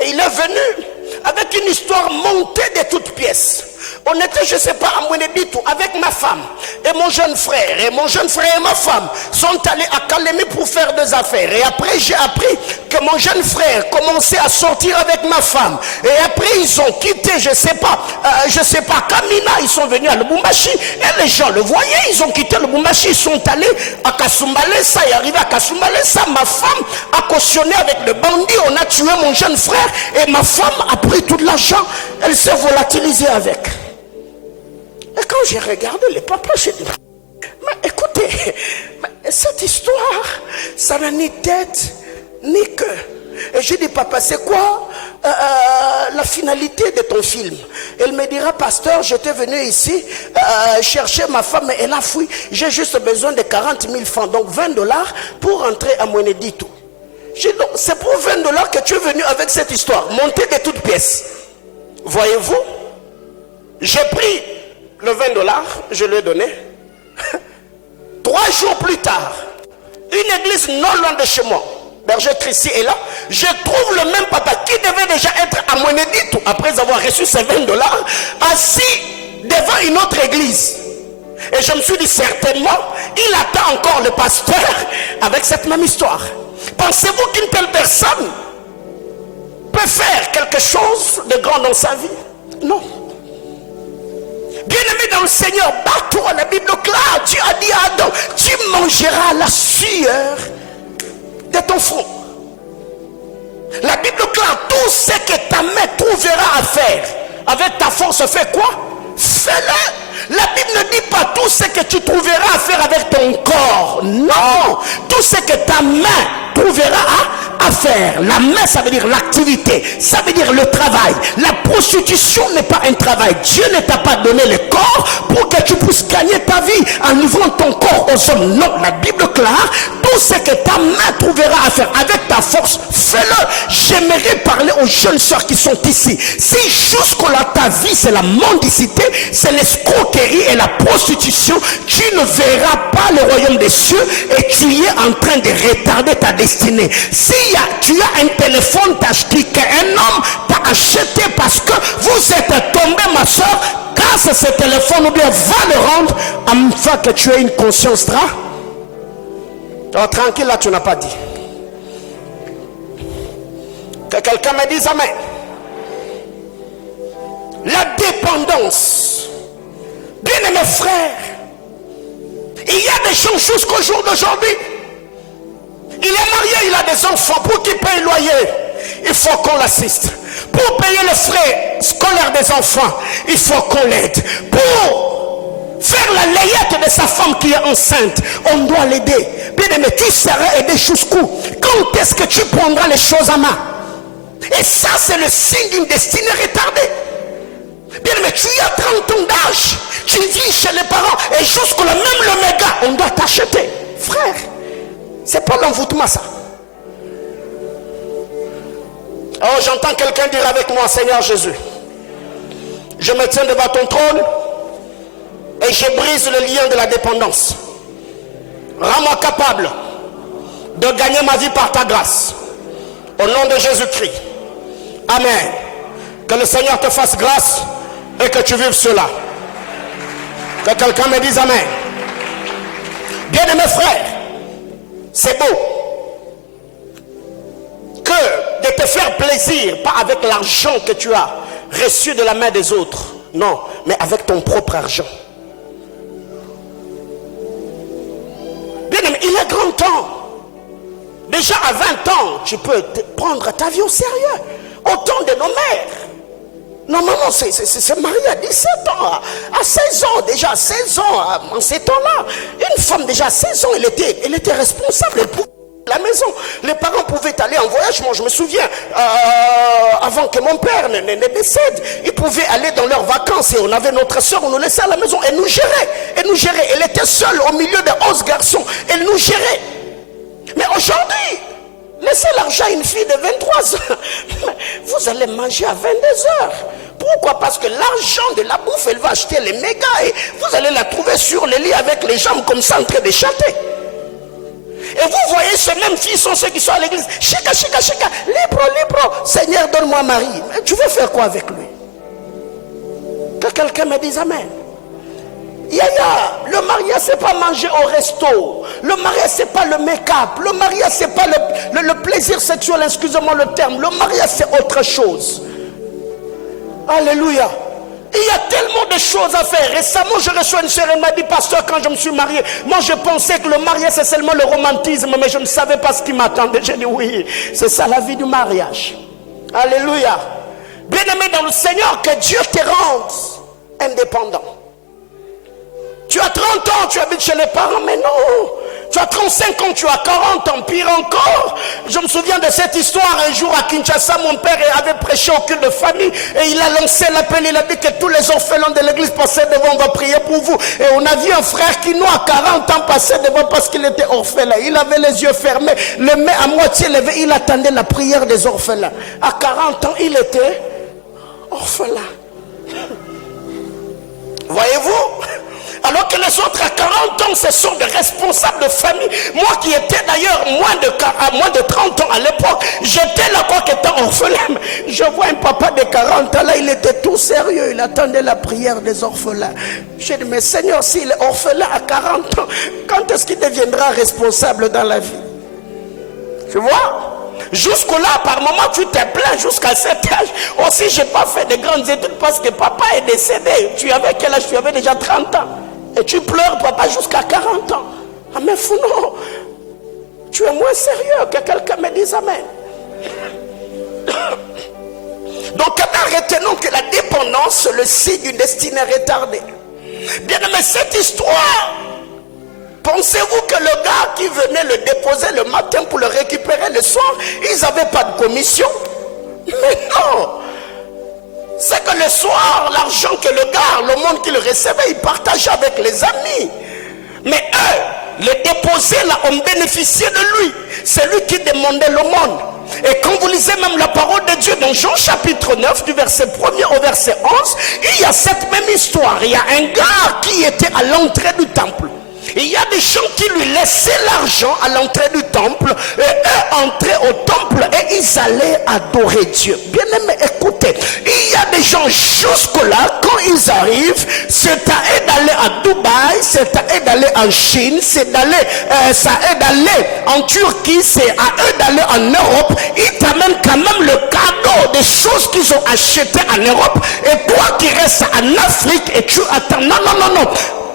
Et il est venu avec une histoire montée de toutes pièces. On était, je ne sais pas, à Mweneditu avec ma femme et mon jeune frère. Et mon jeune frère et ma femme sont allés à Kalemi pour faire des affaires. Et après, j'ai appris que mon jeune frère commençait à sortir avec ma femme. Et après, ils ont quitté, je ne sais pas, Kamina. Ils sont venus à Lubumbashi. Et les gens le voyaient, ils ont quitté Lubumbashi. Ils sont allés à Kasumbalesa. Et arrivé à Kasumbalesa, ma femme a cautionné avec le bandit. On a tué mon jeune frère. Et ma femme a pris tout l'argent. Elle s'est volatilisée avec. Et quand j'ai regardé les papas, j'ai dit, mais écoutez, mais cette histoire, ça n'a ni tête, ni queue. Et j'ai dit, papa, c'est quoi la finalité de ton film? Elle me dira, pasteur, j'étais venu ici chercher ma femme, mais elle a fui. J'ai juste besoin de 40 000 francs, donc $20 pour rentrer à Mweneditu. J'ai dit, donc, c'est pour $20 que tu es venu avec cette histoire, montée de toutes pièces. Voyez-vous, j'ai pris le $20, je lui ai donné. 3 jours plus tard, une église non loin de chez moi, berger Christi est là, je trouve le même papa qui devait déjà être à Mweneditu après avoir reçu ses $20, assis devant une autre église. Et je me suis dit, certainement, il attend encore le pasteur avec cette même histoire. Pensez-vous qu'une telle personne peut faire quelque chose de grand dans sa vie? Non. Bien-aimé dans le Seigneur, bats-toi, la Bible claire. Dieu a dit à Adam, tu mangeras la sueur de ton front. La Bible claire, tout ce que ta main trouvera à faire avec ta force, fais quoi? Fais-le. La Bible ne dit pas tout ce que tu trouveras à faire avec ton corps. Non, tout ce que ta main trouvera à faire. La main, ça veut dire l'activité, ça veut dire le travail. La prostitution n'est pas un travail. Dieu ne t'a pas donné le corps pour que tu puisses gagner ta vie en livrant ton corps aux hommes. Non, la Bible claire, tout ce que ta main trouvera à faire avec ta force, fais-le. J'aimerais parler aux jeunes soeurs qui sont ici. Si jusque-là ta vie c'est la mendicité, c'est l'escroquerie et la prostitution, tu ne verras pas le royaume des cieux et tu es en train de retarder ta destinée. Si tu as un téléphone, t'as acheté qu'un homme t'a acheté parce que vous êtes tombé, ma soeur, casse ce téléphone ou bien va le rendre afin que tu aies une conscience tranquille. Là tu n'as pas dit. Que quelqu'un me dise amen. La dépendance. Bien aimés frères, il y a des gens jusqu'au jour d'aujourd'hui. Il est marié, il a des enfants. Pour qu'il paye le loyer, il faut qu'on l'assiste. Pour payer les frais scolaires des enfants, il faut qu'on l'aide. Pour faire la layette de sa femme qui est enceinte. On doit l'aider. Bien aimé, tu seras aidé jusqu'où? Quand est-ce que tu prendras les choses en main? Et ça, c'est le signe d'une destinée retardée. Bien aimé, tu as 30 ans d'âge, tu vis chez les parents, et jusqu'au même le méga, on doit t'acheter. Frère, c'est pas l'envoûtement ça. Oh, j'entends quelqu'un dire avec moi, Seigneur Jésus, je me tiens devant ton trône et je brise le lien de la dépendance. Rends-moi capable de gagner ma vie par ta grâce. Au nom de Jésus-Christ. Amen. Que le Seigneur te fasse grâce et que tu vives cela. Que quelqu'un me dise Amen. Bien-aimés frères, c'est beau que de te faire plaisir, pas avec l'argent que tu as reçu de la main des autres, non, mais avec ton propre argent. Bien-aimé, il est grand temps. Déjà à 20 ans, tu peux prendre ta vie au sérieux. Autant de nos mères. Normalement, c'est marié à 17 ans, à 16 ans, déjà à 16 ans, en ces temps-là. Une femme déjà à 16 ans, elle était responsable, elle pouvait la maison. Les parents pouvaient aller en voyage. Moi, je me souviens, avant que mon père ne décède, ils pouvaient aller dans leurs vacances et on avait notre soeur, on nous laissait à la maison. Elle nous gérait. Elle était seule au milieu de 11 garçons. Elle nous gérait. Mais aujourd'hui, laissez l'argent à une fille de 23 ans. Vous allez manger à 22 heures. Pourquoi? Parce que l'argent de la bouffe, elle va acheter les mégas et vous allez la trouver sur les lits avec les jambes comme ça en train de chanter. Et vous voyez, ces mêmes filles sont ceux qui sont à l'église. Chika, chika, chika, libre, Seigneur, donne-moi un mari. Mais tu veux faire quoi avec lui? Que quelqu'un me dise Amen. Yaya, le mariage c'est pas manger au resto. Le mariage c'est pas le make-up. Le mariage c'est pas le plaisir sexuel, excusez-moi le terme. Le mariage c'est autre chose. Alléluia. Il y a tellement de choses à faire. Récemment, je reçois une sœur, elle m'a dit, pasteur, quand je me suis marié, moi je pensais que le mariage c'est seulement le romantisme, mais je ne savais pas ce qui m'attendait. J'ai dit oui, c'est ça la vie du mariage. Alléluia. Bien-aimé dans le Seigneur, que Dieu te rende indépendant. Tu as 30 ans, tu habites chez les parents, mais non. Tu as 35 ans, tu as 40 ans, pire encore. Je me souviens de cette histoire. Un jour à Kinshasa, mon père avait prêché au culte de famille et il a lancé l'appel. Il a dit que tous les orphelins de l'église passaient devant, on va prier pour vous. Et on a vu un frère qui, nous, à 40 ans, passer devant parce qu'il était orphelin. Il avait les yeux fermés, les mains à moitié levées. Il attendait la prière des orphelins. À 40 ans, il était orphelin. Voyez-vous? Alors que les autres à 40 ans, ce sont des responsables de famille. Moi qui étais d'ailleurs moins de 30 ans à l'époque, j'étais là quoi qu'étant orphelin. Je vois un papa de 40 ans là, il était tout sérieux. Il attendait la prière des orphelins. J'ai dit, mais Seigneur, s'il est orphelin à 40 ans, quand est-ce qu'il deviendra responsable dans la vie? Tu vois? Jusque-là, par moment, tu te plains jusqu'à cet âge. Aussi, je n'ai pas fait de grandes études parce que papa est décédé. Tu avais quel âge? Tu avais déjà 30 ans. Et tu pleures, papa, jusqu'à 40 ans. Ah, mais fou, non. Tu es moins sérieux que quelqu'un me dise Amen. Donc, retenons que la dépendance, c'est le signe d'une destinée retardée. Bien aimé, cette histoire, pensez-vous que le gars qui venait le déposer le matin pour le récupérer le soir, ils n'avaient pas de commission? Mais non. C'est que le soir, l'argent que le gars, le monde qui le recevait, il partageait avec les amis. Mais eux, les déposés là, ont bénéficié de lui. C'est lui qui demandait le monde. Et quand vous lisez même la parole de Dieu dans Jean chapitre 9, du verset 1er au verset 11, il y a cette même histoire. Il y a un gars qui était à l'entrée du temple. Il y a des gens qui lui laissaient l'argent à l'entrée du temple et eux entraient au temple et ils allaient adorer Dieu. Bien aimé, écoutez, il y a des gens jusque-là, quand ils arrivent, c'est à eux d'aller à Dubaï, c'est à eux d'aller en Chine, c'est à eux d'aller en Turquie, c'est à eux d'aller en Europe. Ils t'amènent quand même le cadeau des choses qu'ils ont achetées en Europe et toi qui restes en Afrique et tu attends. Non.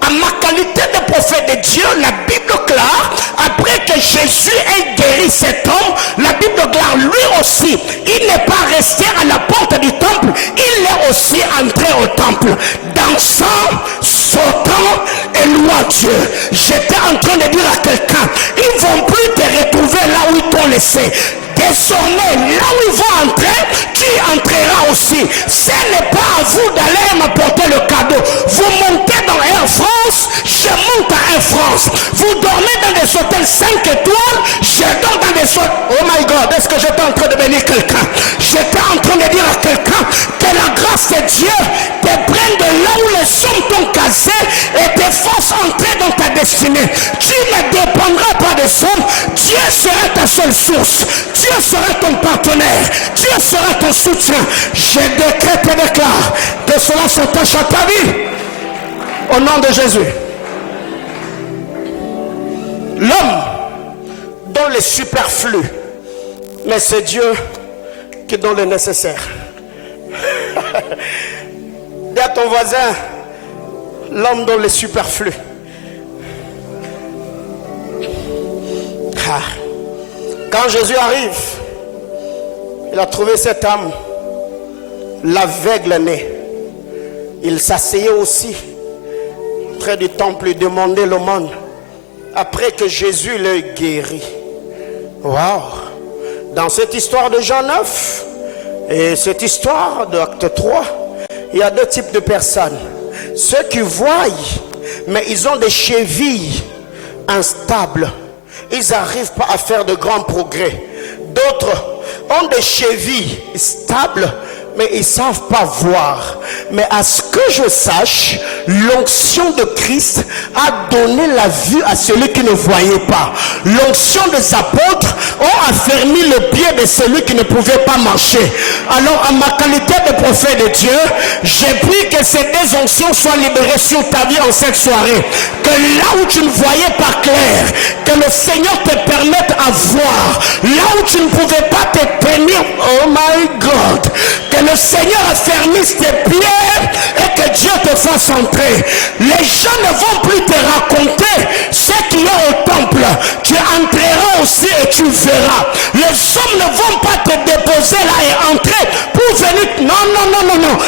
À ma qualité de prophète de Dieu, la Bible déclare, après que Jésus ait guéri cet homme, la Bible déclare lui aussi, il n'est pas resté à la porte du temple, il est aussi entré au temple, dansant, sautant J'étais en train de dire à quelqu'un, ils ne vont plus te retrouver là où ils t'ont laissé. Désormais, là où ils vont entrer, tu entreras aussi. Ce n'est pas à vous d'aller m'apporter le cadeau. Vous montez dans Air France, je monte à Air France. Vous dormez dans des hôtels 5 étoiles, je dors dans des hôtels. Oh my God, est-ce que j'étais en train de bénir quelqu'un? J'étais en train de dire à quelqu'un que la grâce de Dieu te prenne de là où les hommes t'ont cassé et te fasse entrer dans ta destinée. Tu ne dépendras pas des hommes. Dieu sera ta seule source. Dieu sera ton partenaire. Dieu sera ton soutien. Je décrète et déclare que cela s'attache à ta vie. Au nom de Jésus. L'homme donne le superflu, mais c'est Dieu qui donne le nécessaire. Dis à ton voisin, l'homme donne le superflu. Quand Jésus arrive, il a trouvé cette âme, l'aveugle né. Il s'asseyait aussi près du temple, il demandait l'aumône. Après que Jésus l'ait guéri. Waouh! Dans cette histoire de Jean 9 et cette histoire de Acte 3, il y a deux types de personnes. Ceux qui voient, mais ils ont des chevilles instables. Ils n'arrivent pas à faire de grands progrès. D'autres ont des chevilles stables, mais ils ne savent pas voir. Mais à ce que je sache, l'onction de Christ a donné la vue à celui qui ne voyait pas. L'onction des apôtres ont affermi le pied de celui qui ne pouvait pas marcher. Alors, en ma qualité de prophète de Dieu, j'ai pris que ces deux onctions soient libérées sur ta vie en cette soirée. Que là où tu ne voyais pas clair, que le Seigneur te permette à voir. Là où tu ne pouvais pas te tenir, oh my God, que le Seigneur affermisse tes pieds et que Dieu te fasse entrer. Les gens ne vont plus te raconter ce qu'il y a au temple. Tu entreras aussi et tu verras. Les hommes ne vont pas te déposer là et entrer pour venir. Non.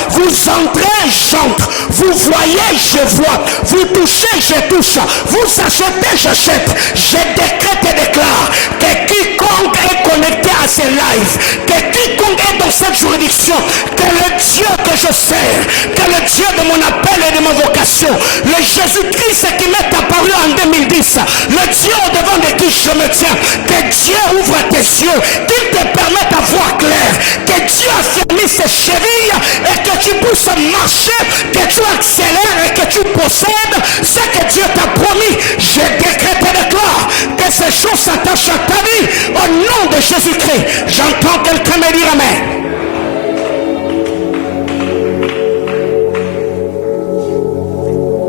Vous entrez, j'entre. Vous voyez, je vois. Vous touchez, je touche. Vous achetez, j'achète. Je décrète et déclare que quiconque est connecté à ces lives, que quiconque est dans cette juridiction, que le Dieu que je sers, que le Dieu de mon appel et de ma vocation, le Jésus-Christ qui m'est apparu en 2010, le Dieu au devant de qui je me tiens, que Dieu ouvre tes yeux, qu'il te permette à voir clair, que Dieu affermisse ses chevilles et que tu puisses marcher, que tu accélères et que tu possèdes ce que Dieu t'a promis. Je décrète et déclare que ces choses s'attachent à ta vie au nom de Jésus-Christ. J'entends quelqu'un me dire amen.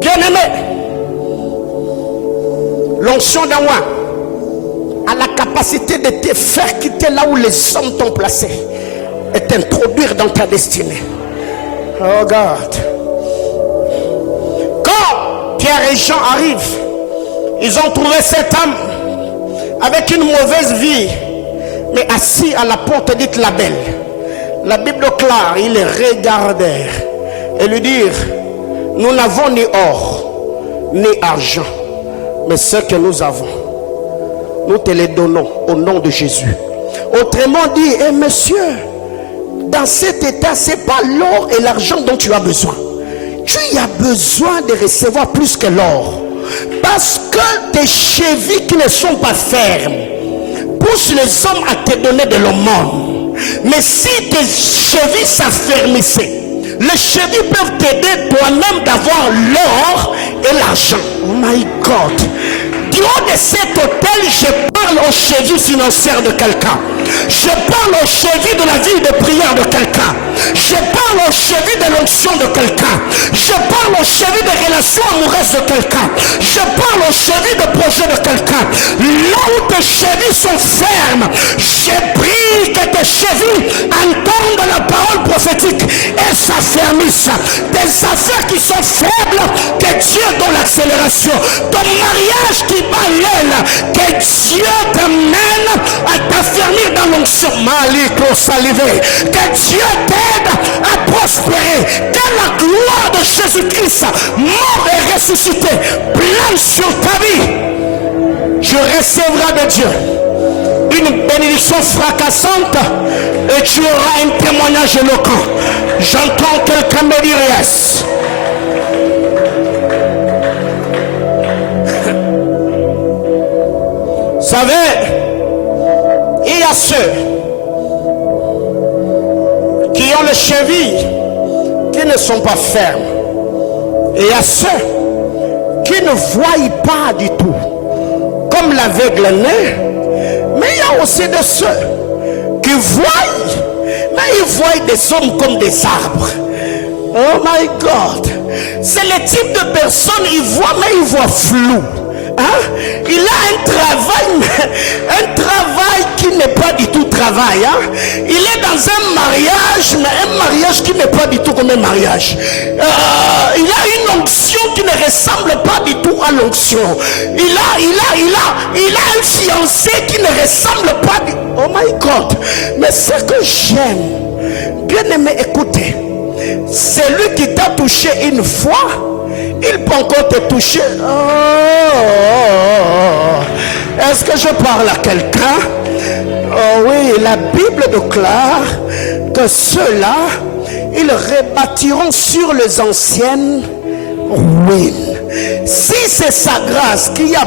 Bien-aimé, l'onction d'un roi a la capacité de te faire quitter là où les hommes t'ont placé et t'introduire dans ta destinée. Oh God. Quand Pierre et Jean arrivent, ils ont trouvé cet homme avec une mauvaise vie, mais assis à la porte dite la belle. La Bible déclare, ils les regardèrent et lui dirent, nous n'avons ni or, ni argent, mais ce que nous avons, nous te les donnons au nom de Jésus. Autrement dit, monsieur, dans cet état, ce n'est pas l'or et l'argent dont tu as besoin. Tu as besoin de recevoir plus que l'or. Parce que tes chevilles qui ne sont pas fermes poussent les hommes à te donner de l'aumône. Mais si tes chevilles s'affermissaient, les chevilles peuvent t'aider toi-même d'avoir l'or et l'argent. Oh my God. Du haut de cet hôtel, je parle aux chevilles financières de quelqu'un. Je parle aux chevilles de la vie de prière de quelqu'un. Je parle aux chevilles de l'onction de quelqu'un. Je parle aux chevilles de relations amoureuses de quelqu'un. Je parle aux chevilles de projets de quelqu'un. Là où tes chevilles sont fermes, je prie que tes chevilles entendent la parole prophétique et s'affermissent. Des affaires qui sont faibles, que Dieu donne l'accélération. Ton mariage qui bat l'aile, que Dieu t'amène à t'affermir dans l'onction. Maliko salivé. Que Dieu t'aide à prospérer. Que la gloire de Jésus-Christ, mort et ressuscité, plane sur ta vie, tu recevras de Dieu une bénédiction fracassante et tu auras un témoignage éloquent. J'entends quelqu'un me dire yes. Vous savez, il y a ceux qui ont les chevilles qui ne sont pas fermes. Et il y a ceux qui ne voient pas du tout, comme l'aveugle né. Mais il y a aussi de ceux qui voient, mais ils voient des hommes comme des arbres. Oh my God. C'est le type de personne, il voit, mais il voit flou. Hein? Il a un travail qui n'est pas du tout travail. Hein? Il est dans un mariage, mais un mariage qui n'est pas du tout comme un mariage. Il a une onction qui ne ressemble pas du tout à l'onction. Il a un fiancé qui ne ressemble pas du... Oh my God. Mais ce que j'aime, bien aimé, écoutez, c'est lui qui t'a touché une fois. Il peut encore te toucher. Est-ce que je parle à quelqu'un? Oh oui, la Bible déclare que ceux-là, ils rebâtiront sur les anciennes ruines. Si c'est sa grâce qui t'a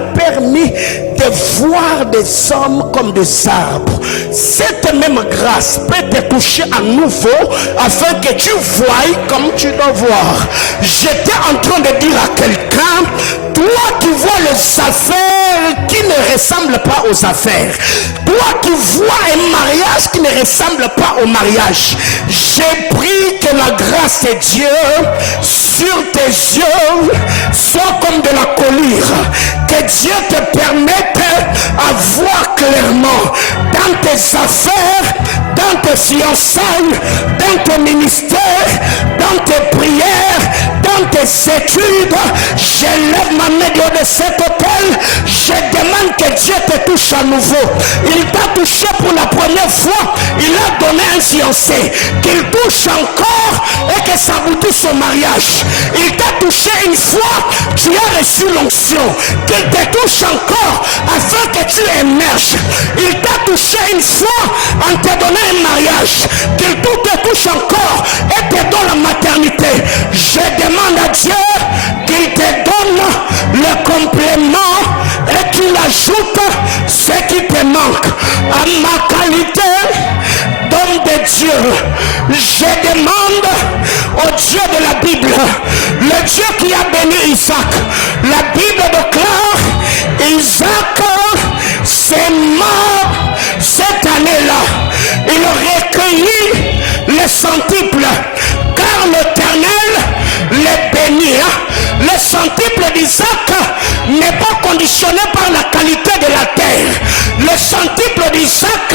permis de voir des hommes comme des arbres, cette même grâce peut te toucher à nouveau afin que tu voies comme tu dois voir. J'étais en train de dire à quelqu'un, toi qui vois les affaires qui ne ressemblent pas aux affaires, toi qui vois un mariage qui ne ressemble pas au mariage, j'ai pris que la grâce de Dieu sur tes yeux soit comme de la collyre, que Dieu te permette à voir clairement dans tes affaires, dans tes fiançailles, dans ton ministère, dans tes prières, dans tes études. J'élève ma main de cet hôtel, je demande que Dieu te touche à nouveau. Il t'a touché pour la première fois, il a donné un fiancé, qu'il touche encore et que ça aboutisse au mariage. Il t'a touché une fois, tu as reçu l'onction, qu'il te touche encore afin que tu émerges. Il t'a touché une fois en te donnant un mariage, qu'il tout te touche encore et te donne la maternité. Je demande à Dieu qu'il te donne le complément et qu'il ajoute ce qui te manque. À ma qualité d'homme de Dieu, je demande au Dieu de la Bible, le Dieu qui a béni Isaac. La Bible déclare, Isaac s'est mort cette année-là. Il recueillit les centuples, car l'Éternel les bénit. Le centuple d'Isaac n'est pas conditionné par la qualité de la terre. Le centuple d'Isaac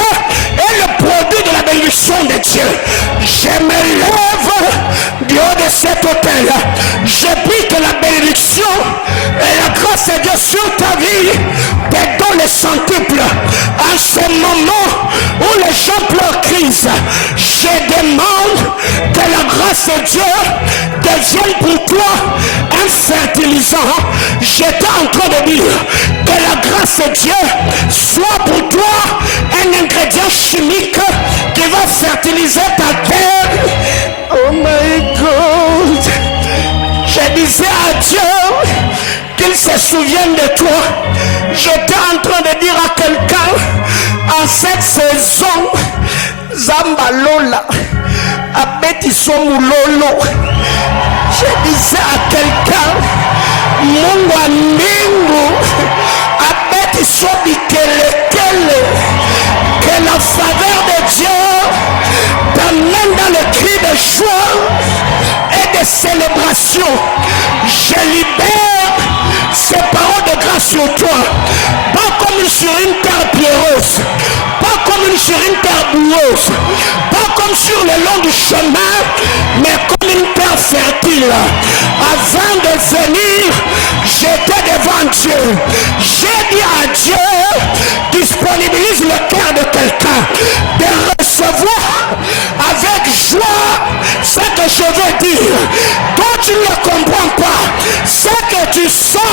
est le produit de la bénédiction de Dieu. Je me lève du haut de cet hôtel. Je prie que la bénédiction et la grâce de Dieu sur ta vie te donne le centuple. En ce moment où les gens pleurent crise, je demande que la grâce de Dieu devienne pour toi un fertilisant. J'étais en train de dire que la grâce de Dieu soit pour toi un ingrédient chimique qui va fertiliser ta terre. Oh my God. Je disais à Dieu qu'il se souvienne de toi. J'étais en train de dire à quelqu'un, en cette saison, Zambalola, Abetisomoulolo, je disais à quelqu'un, Mungu Abetisobikelekele, que la faveur de Dieu t'amène dans le cri de joie et de célébration. Je libère ces paroles de grâce sur toi, pas comme sur une terre pierreuse, pas comme sur une terre boueuse, pas comme sur le long du chemin, mais comme une terre fertile. Avant de venir, j'étais devant Dieu. J'ai dit à Dieu, disponibilise le cœur de quelqu'un, de recevoir avec joie ce que je veux dire. Toi tu ne comprends pas, ce que tu sens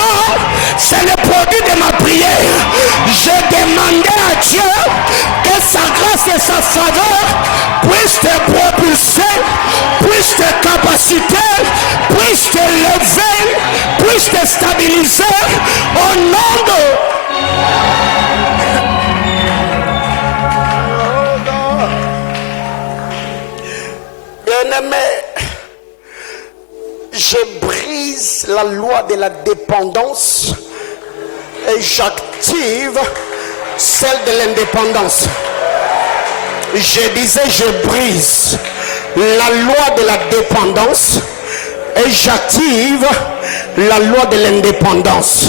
ta faveur puisse te propulser, puisse te capaciter, puisse te lever, puisse te stabiliser au nom de... Bien-aimé, je brise la loi de la dépendance et j'active celle de l'indépendance. Je disais, je brise la loi de la dépendance et j'active la loi de l'indépendance.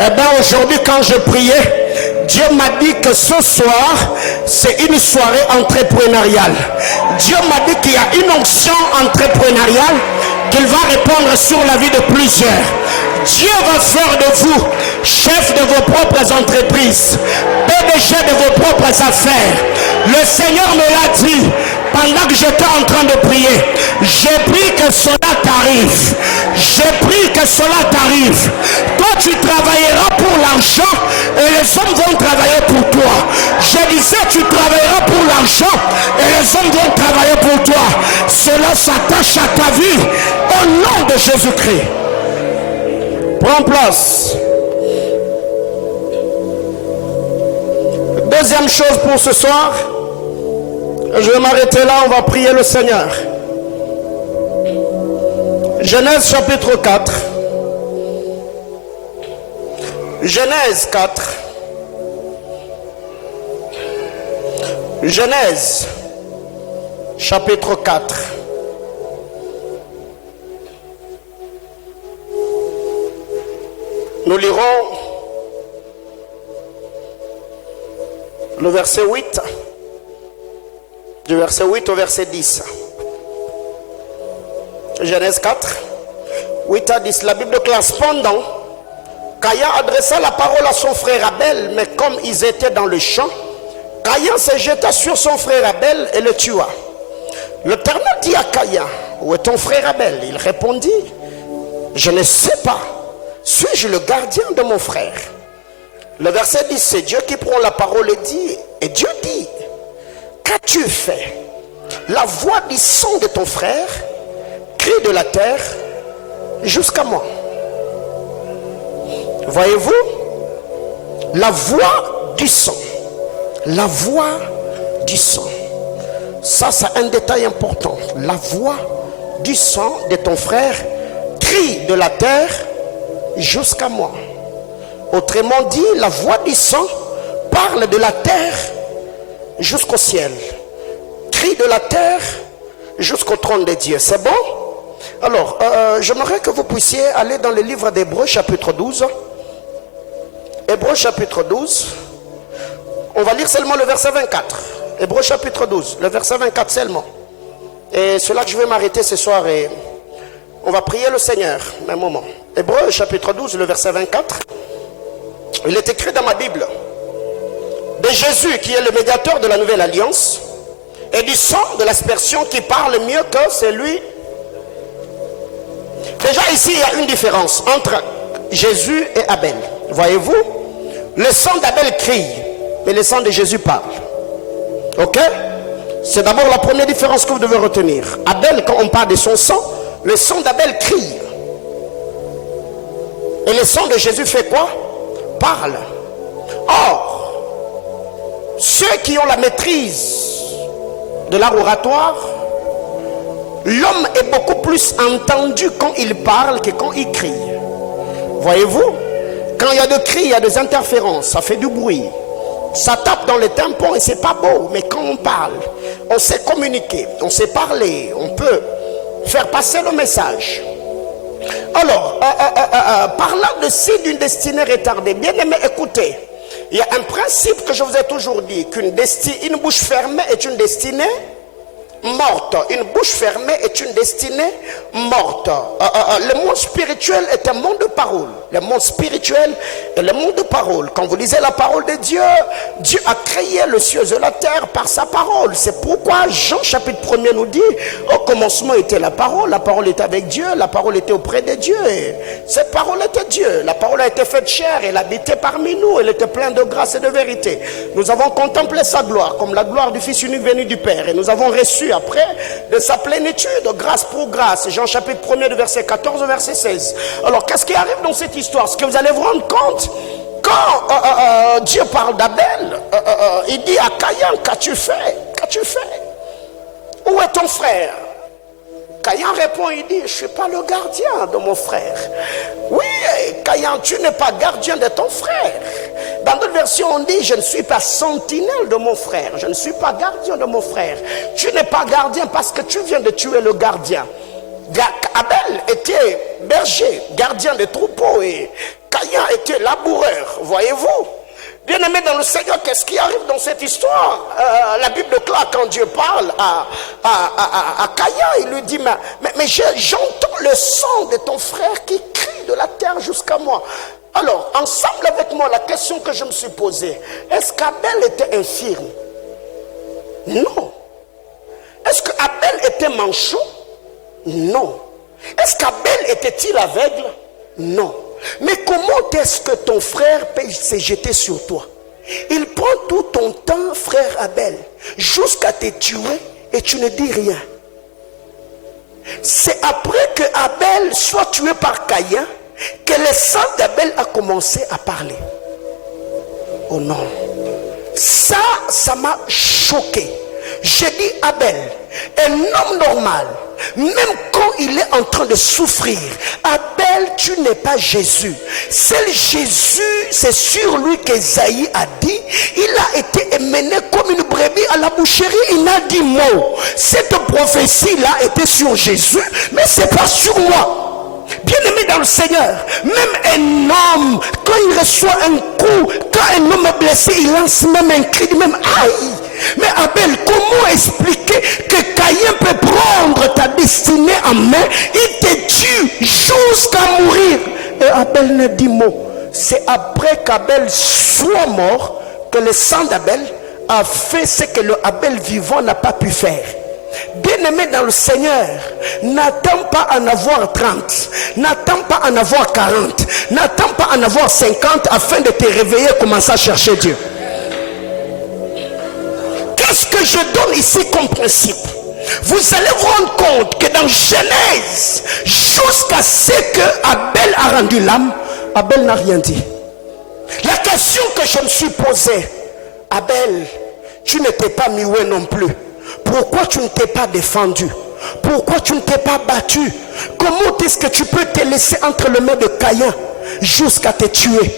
Eh bien, aujourd'hui, quand je priais, Dieu m'a dit que ce soir, c'est une soirée entrepreneuriale. Dieu m'a dit qu'il y a une onction entrepreneuriale qu'il va répandre sur la vie de plusieurs. Dieu va faire de vous chef de vos propres entreprises, PDG de vos propres affaires. Le Seigneur me l'a dit pendant que j'étais en train de prier. J'ai pris que cela t'arrive. J'ai pris que cela t'arrive. Toi, tu travailleras pour l'argent et les hommes vont travailler pour toi. Je disais, tu travailleras pour l'argent et les hommes vont travailler pour toi. Cela s'attache à ta vie au nom de Jésus-Christ. Prends place. Deuxième chose pour ce soir, je vais m'arrêter là, on va prier le Seigneur. Genèse chapitre 4. Genèse 4. Genèse chapitre 4. Nous lirons le verset 8, du verset 8 au verset 10. Genèse 4, 8 à 10. La Bible classe: pendant, Caïn adressa la parole à son frère Abel, mais comme ils étaient dans le champ, Caïn se jeta sur son frère Abel et le tua. L'Éternel dit à Caïn: où est ton frère Abel? Il répondit: je ne sais pas. Suis-je le gardien de mon frère? Le verset 10, c'est Dieu qui prend la parole et dit, et Dieu dit: qu'as-tu fait? La voix du sang de ton frère crie de la terre jusqu'à moi. Voyez-vous, la voix du sang, la voix du sang, ça c'est un détail important. La voix du sang de ton frère crie de la terre jusqu'à moi. Autrement dit, la voix du sang parle de la terre jusqu'au ciel, crie de la terre jusqu'au trône de Dieu. C'est bon? Alors, j'aimerais que vous puissiez aller dans le livre d'Hébreux chapitre 12. Hébreux chapitre 12. On va lire seulement le verset 24. Hébreux chapitre 12, le verset 24 seulement. Et c'est là que je vais m'arrêter ce soir et on va prier le Seigneur. Un moment. Hébreux chapitre 12, le verset 24. Il est écrit dans ma Bible: de Jésus qui est le médiateur de la nouvelle alliance et du sang de l'aspersion qui parle mieux que celui. Déjà ici il y a une différence entre Jésus et Abel. Voyez-vous, le sang d'Abel crie, mais le sang de Jésus parle. Ok? C'est d'abord la première différence que vous devez retenir. Abel, quand on parle de son sang, le sang d'Abel crie. Et le sang de Jésus fait quoi? Parle. Or, ceux qui ont la maîtrise de l'art oratoire, l'homme est beaucoup plus entendu quand il parle que quand il crie. Voyez-vous, quand il y a des cris, il y a des interférences, ça fait du bruit, ça tape dans les tympans et c'est pas beau. Mais quand on parle, on sait communiquer, on sait parler, on peut faire passer le message. Alors, parlant de ci d'une destinée retardée, bien aimé, écoutez, il y a un principe que je vous ai toujours dit, qu'une bouche fermée est une destinée morte. Une bouche fermée est une destinée morte. Le monde spirituel est un monde de parole. Le monde spirituel est le monde de parole. Quand vous lisez la parole de Dieu, Dieu a créé le ciel et la terre par sa parole. C'est pourquoi Jean chapitre 1er nous dit, au commencement était la parole était avec Dieu, la parole était auprès de Dieu. Et cette parole était Dieu. La parole a été faite chair, elle habitait parmi nous, elle était pleine de grâce et de vérité. Nous avons contemplé sa gloire, comme la gloire du Fils unique venu du Père. Et nous avons reçu après de sa plénitude, grâce pour grâce. Jean chapitre 1er, verset 14 au verset 16. Alors qu'est-ce qui arrive dans cette histoire? Ce que vous allez vous rendre compte, quand Dieu parle d'Abel, il dit à Caïn, qu'as-tu fait? Qu'as-tu fait? Où est ton frère? Caïn répond, il dit, je ne suis pas le gardien de mon frère. Oui, Caïn, tu n'es pas gardien de ton frère. Dans d'autres versions, on dit, je ne suis pas sentinelle de mon frère. Je ne suis pas gardien de mon frère. Tu n'es pas gardien parce que tu viens de tuer le gardien. Abel était berger, gardien des troupeaux, et Caïn était laboureur, voyez-vous. Bien aimé dans le Seigneur, qu'est-ce qui arrive dans cette histoire? La Bible déclare, quand Dieu parle à Caïn, il lui dit, mais j'entends le son de ton frère qui crie de la terre jusqu'à moi. Alors, ensemble avec moi, la question que je me suis posée, est-ce qu'Abel était infirme? Non. Est-ce qu'Abel était manchot? Non. Est-ce qu'Abel était-il aveugle? Non. Mais comment est-ce que ton frère peut se jeter sur toi? Il prend tout ton temps, frère Abel, jusqu'à te tuer et tu ne dis rien. C'est après que Abel soit tué par Caïn que le sang d'Abel a commencé à parler. Oh non. Ça m'a choqué. J'ai dit, Abel, un homme normal, même quand il est en train de souffrir, Abel, tu n'es pas Jésus. C'est Jésus, c'est sur lui qu'Ésaïe a dit, il a été mené comme une brebis à la boucherie, il n'a dit mot. Cette prophétie-là était sur Jésus, mais c'est pas sur moi. Bien aimé dans le Seigneur, même un homme, quand il reçoit un coup, quand un homme est blessé, il lance même un cri, même aïe. Mais Abel, comment expliquer que Caïn peut prendre ta destinée en main, il te tue jusqu'à mourir? Et Abel ne dit mot. C'est après qu'Abel soit mort que le sang d'Abel a fait ce que le Abel vivant n'a pas pu faire. Bien-aimé dans le Seigneur, n'attends pas à en avoir 30, n'attends pas à en avoir 40, n'attends pas à en avoir 50 afin de te réveiller et commencer à chercher Dieu. Qu'est-ce que je donne ici comme principe? Vous allez vous rendre compte que dans Genèse, jusqu'à ce que Abel a rendu l'âme, Abel n'a rien dit. La question que je me suis posée, Abel, tu ne t'es pas muet non plus. Pourquoi tu ne t'es pas défendu? Pourquoi tu ne t'es pas battu? Comment est-ce que tu peux te laisser entre les mains de Caïn jusqu'à te tuer?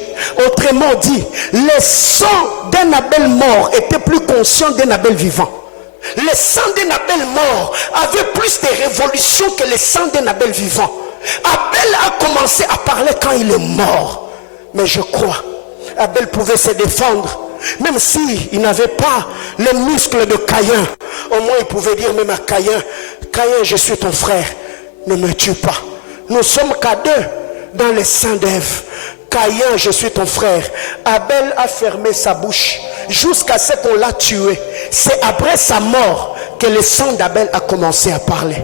Autrement dit, le sang d'un Abel mort était plus conscient d'un Abel vivant. Le sang d'un Abel mort avait plus de révolution que le sang d'un Abel vivant. Abel a commencé à parler quand il est mort. Mais je crois, Abel pouvait se défendre. Même s'il n'avait pas les muscles de Caïn, au moins il pouvait dire même à Caïn, Caïn, je suis ton frère, ne me tue pas. Nous sommes qu'à deux dans le sang d'Ève. Caïn, je suis ton frère. Abel a fermé sa bouche jusqu'à ce qu'on l'a tué. C'est après sa mort que le sang d'Abel a commencé à parler.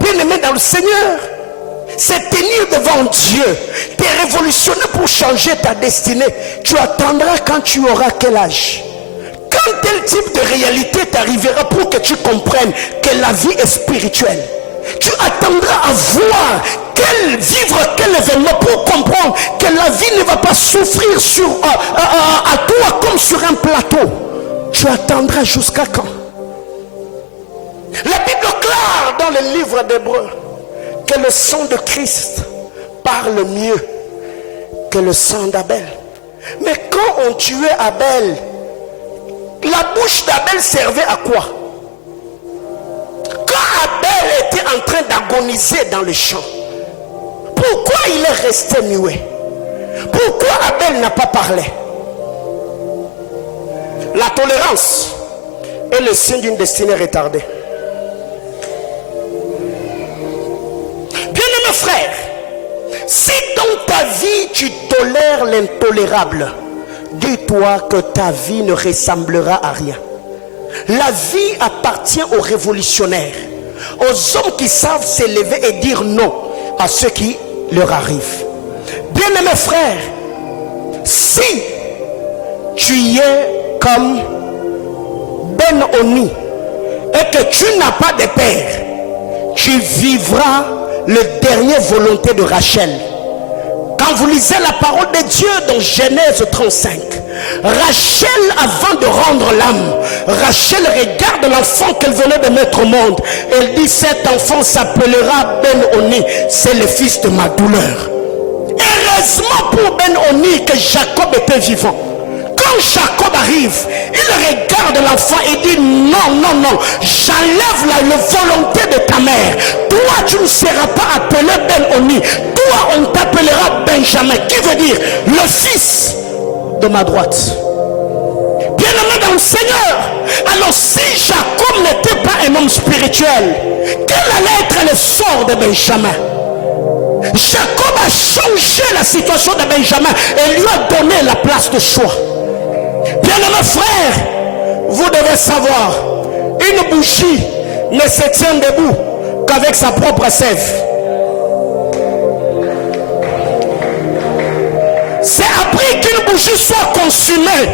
Bien-aimé dans le Seigneur, c'est tenir devant Dieu, te révolutionner pour changer ta destinée. Tu attendras quand tu auras quel âge? Quand tel type de réalité t'arrivera pour que tu comprennes que la vie est spirituelle? Tu attendras à voir vivre quel événement pour comprendre que la vie ne va pas souffrir à toi comme sur un plateau. Tu attendras jusqu'à quand? La Bible déclare dans le livre d'Hébreux que le sang de Christ parle mieux que le sang d'Abel. Mais quand on tuait Abel, la bouche d'Abel servait à quoi? Quand Abel était en train d'agoniser dans le champ, pourquoi il est resté muet? Pourquoi Abel n'a pas parlé? La tolérance est le signe d'une destinée retardée. frère, si dans ta vie tu tolères l'intolérable, dis-toi que ta vie ne ressemblera à rien. La vie appartient aux révolutionnaires, aux hommes qui savent s'élever et dire non à ce qui leur arrive. Bien-aimés frères, si tu es comme Ben-Oni et que tu n'as pas de père, tu vivras le dernier volonté de Rachel. Quand vous lisez la parole de Dieu dans Genèse 35, Rachel, avant de rendre l'âme, Rachel regarde l'enfant qu'elle venait de mettre au monde. Elle dit, cet enfant s'appellera Ben-Oni, c'est le fils de ma douleur. Heureusement pour Ben-Oni que Jacob était vivant. Quand Jacob arrive, il regarde l'enfant et dit, non, non, non, j'enlève la volonté de ta mère. Toi, tu ne seras pas appelé Ben-Oni. Toi, on t'appellera Benjamin, qui veut dire le fils de ma droite. Bien-aimé dans le Seigneur, alors si Jacob n'était pas un homme spirituel, quel allait être le sort de Benjamin? Jacob a changé la situation de Benjamin et lui a donné la place de choix. Bien-aimés frères, vous devez savoir, une bougie ne se tient debout qu'avec sa propre sève. C'est après qu'une bougie soit consumée,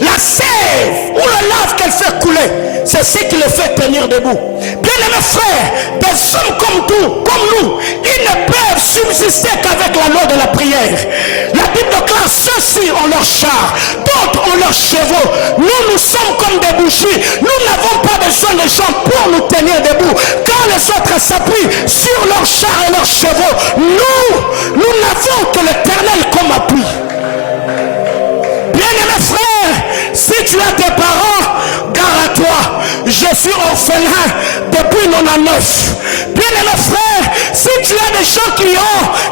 la sève ou le lave qu'elle fait couler, c'est ce qui le fait tenir debout. Bien-aimés frères, des hommes comme nous, ils ne peuvent subsister qu'avec la loi de la prière. La Bible déclare, ceux-ci ont leur char, d'autres ont leurs chevaux. Nous sommes comme des bougies. Nous n'avons pas besoin de gens pour nous tenir debout. Quand les autres s'appuient sur leurs chars et leurs chevaux, nous n'avons que l'Éternel comme appui. Bien-aimés frères, si tu as tes parents, gare à toi. Je suis orphelin depuis 99. Bien-aimés frères, si tu as des gens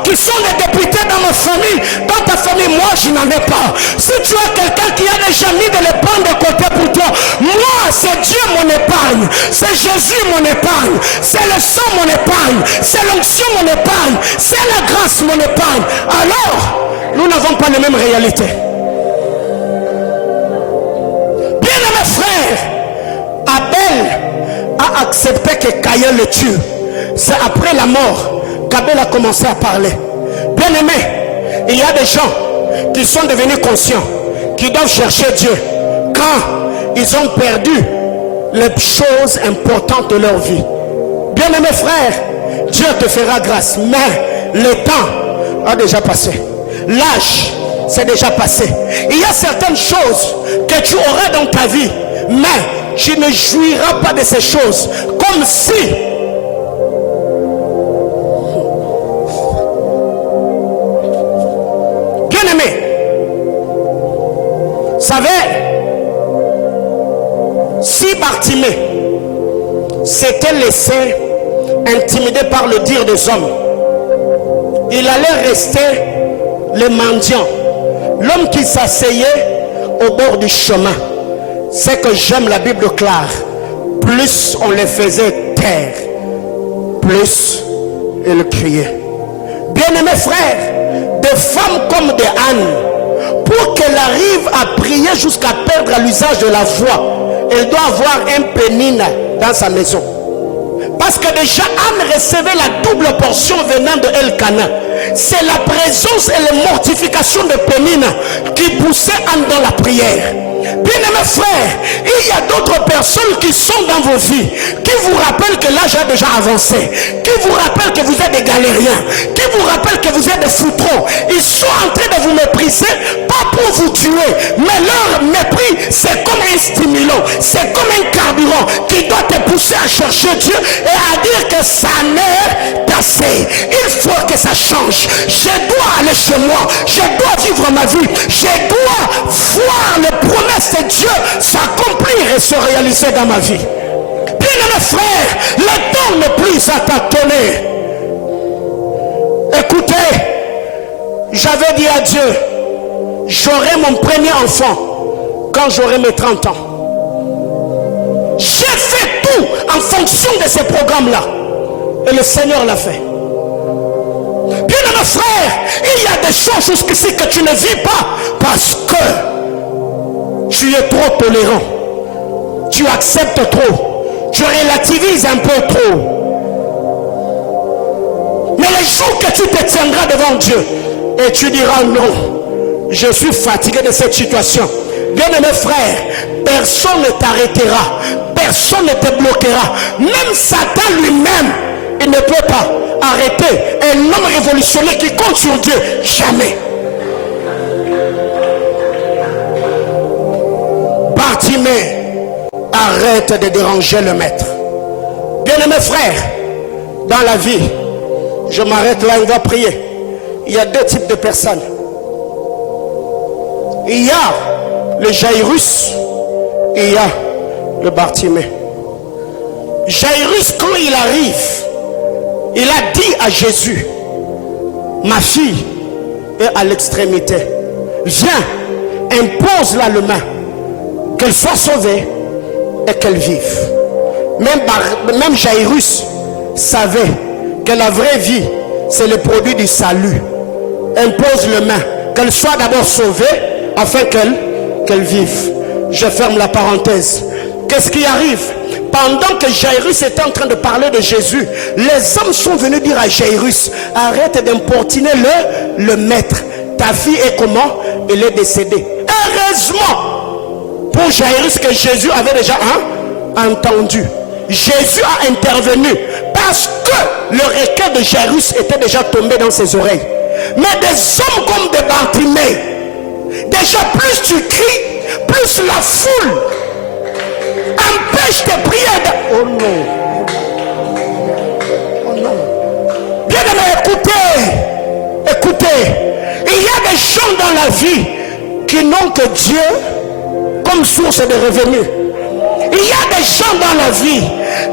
qui sont des députés dans ma famille, dans ta famille, moi je n'en ai pas. Si tu as quelqu'un qui a déjà mis de l'épargne de côté pour toi, moi c'est Dieu mon épargne, c'est Jésus mon épargne, c'est le sang mon épargne, c'est l'onction mon épargne, c'est la grâce mon épargne. Alors, nous n'avons pas les mêmes réalités. Bien-aimés frères, Abel a accepté que Caïn le tue. C'est après la mort qu'Abel a commencé à parler. Bien-aimés, il y a des gens qui sont devenus conscients, qui doivent chercher Dieu quand ils ont perdu les choses importantes de leur vie. Bien-aimés frères, Dieu te fera grâce, mais le temps a déjà passé. L'âge, c'est déjà passé. Il y a certaines choses que tu auras dans ta vie, mais tu ne jouiras pas de ces choses comme si bien-aimé, savez, si Bartimée s'était laissé intimider par le dire des hommes, il allait rester le mendiant, l'homme qui s'asseyait au bord du chemin. C'est que j'aime la Bible claire. Plus on les faisait taire, plus ils criaient. Bien-aimés frères, des femmes comme des ânes, pour qu'elle arrive à prier jusqu'à perdre l'usage de la voix, elle doit avoir un pénine dans sa maison. Parce que déjà Anne recevait la double portion venant de Elkana. C'est la présence et la mortification de Pénine qui poussait Anne dans la prière. Bien-aimés frères, il y a d'autres personnes qui sont dans vos vies, qui vous rappellent que l'âge a déjà avancé, qui vous rappellent que vous êtes des galériens, qui vous rappellent que vous êtes des foutrons. Ils sont en train de vous mépriser, pas pour vous tuer, mais leur mépris, c'est comme un stimulant, c'est comme un carburant qui doit te pousser à chercher Dieu et à dire que ça n'est pas assez. Il faut que ça change. Je dois aller chez moi, je dois vivre ma vie, je dois voir les promesses de Dieu s'accomplir et se réaliser dans ma vie. Bien-aimés frères, le temps n'est plus à tâtonner. Écoutez, j'avais dit à Dieu, j'aurai mon premier enfant quand j'aurai mes 30 ans. J'ai fait tout en fonction de ces programmes-là. Et le Seigneur l'a fait. Bien aimé frère, il y a des choses jusqu'ici que tu ne vis pas parce que tu es trop tolérant. Tu acceptes trop. Tu relativises un peu trop. Mais le jour que tu te tiendras devant Dieu et tu diras non, je suis fatigué de cette situation. Bien aimé frère, personne ne t'arrêtera, personne ne te bloquera. Même Satan lui-même, il ne peut pas arrêter un homme révolutionnaire qui compte sur Dieu. Jamais. Bartimée, arrête de déranger le maître. Bien aimé frère, dans la vie, je m'arrête là, on va prier. Il y a deux types de personnes. Il y a le Jairus et il y a le Bartimée. Jairus, quand il arrive, il a dit à Jésus, ma fille est à l'extrémité. Viens, impose-la le main, qu'elle soit sauvée et qu'elle vive. Même Jairus savait que la vraie vie, c'est le produit du salut. Impose le main, qu'elle soit d'abord sauvée afin qu'elle vive. Je ferme la parenthèse. Qu'est-ce qui arrive? Pendant que Jairus était en train de parler de Jésus, les hommes sont venus dire à Jairus, arrête d'importuner le maître. Ta fille est comment? Elle est décédée. Heureusement pour Jairus que Jésus avait déjà entendu. Jésus a intervenu parce que le requin de Jairus était déjà tombé dans ses oreilles. Mais des hommes comme des Bartimée, déjà plus tu cries, plus la foule empêche tes prières. Oh non. Oh non. Bien aimé, écoutez. Il y a des gens dans la vie qui n'ont que Dieu comme source de revenus. Il y a des gens dans la vie,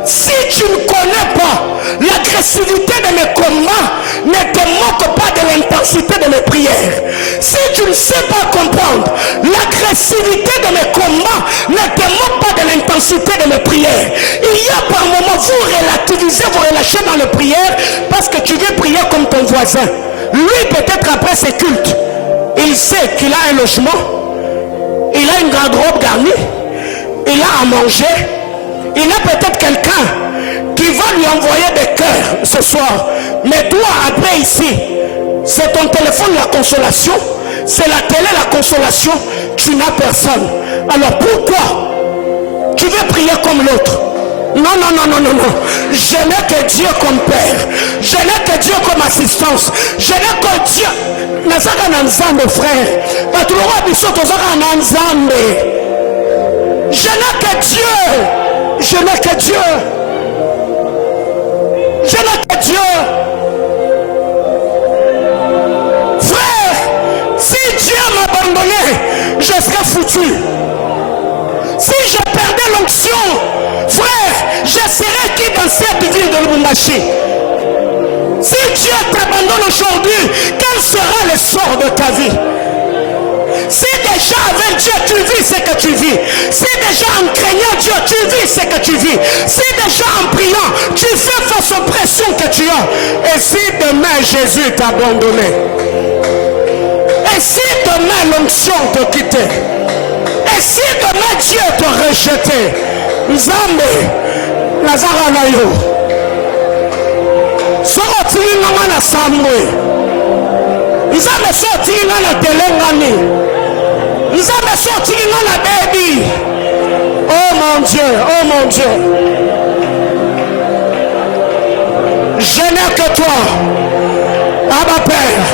si tu ne connais pas l'agressivité de mes combats, ne te moque pas de l'intensité de mes prières. Si tu ne sais pas comprendre l'agressivité de mes combats, ne te moque pas de l'intensité de mes prières. Il y a par moments, vous relativisez, vous relâchez dans les prières parce que tu viens prier comme ton voisin. Lui, peut-être après ses cultes, il sait qu'il a un logement, il a une garde-robe garnie, il a à manger, il a peut-être quelqu'un qui va lui envoyer des cœurs ce soir. Mais toi, après ici, c'est ton téléphone la consolation, c'est la télé la consolation, tu n'as personne. Alors pourquoi tu veux prier comme l'autre? Non. Je n'ai que Dieu comme Père. Je n'ai que Dieu comme assistance. Je n'ai que Dieu. Nazaka nanzambe frère. Batulora biso tozaka nanzambe. Je n'ai que Dieu. Je n'ai que Dieu. Je n'ai que Dieu. Frère, si Dieu m'abandonnait, je serais foutu. Si je perdais l'onction, frère, je serais qui dans cette ville de Lubumbashi? Si Dieu t'abandonne aujourd'hui, quel sera le sort de ta vie? Si déjà avec Dieu tu vis ce que tu vis, si déjà en craignant Dieu tu vis ce que tu vis, si déjà en priant tu fais face aux pressions que tu as, et si demain Jésus t'a abandonné, et si demain l'onction t'a quitté, et si demain Dieu t'a rejeté, Nzambe Lazara na yo sorotili nanga na samwe, Nzambe sorotili nanga na telengani, Nzambe sorotili nanga na baby. Oh mon Dieu, oh mon Dieu, je n'ai que toi, Abba Père.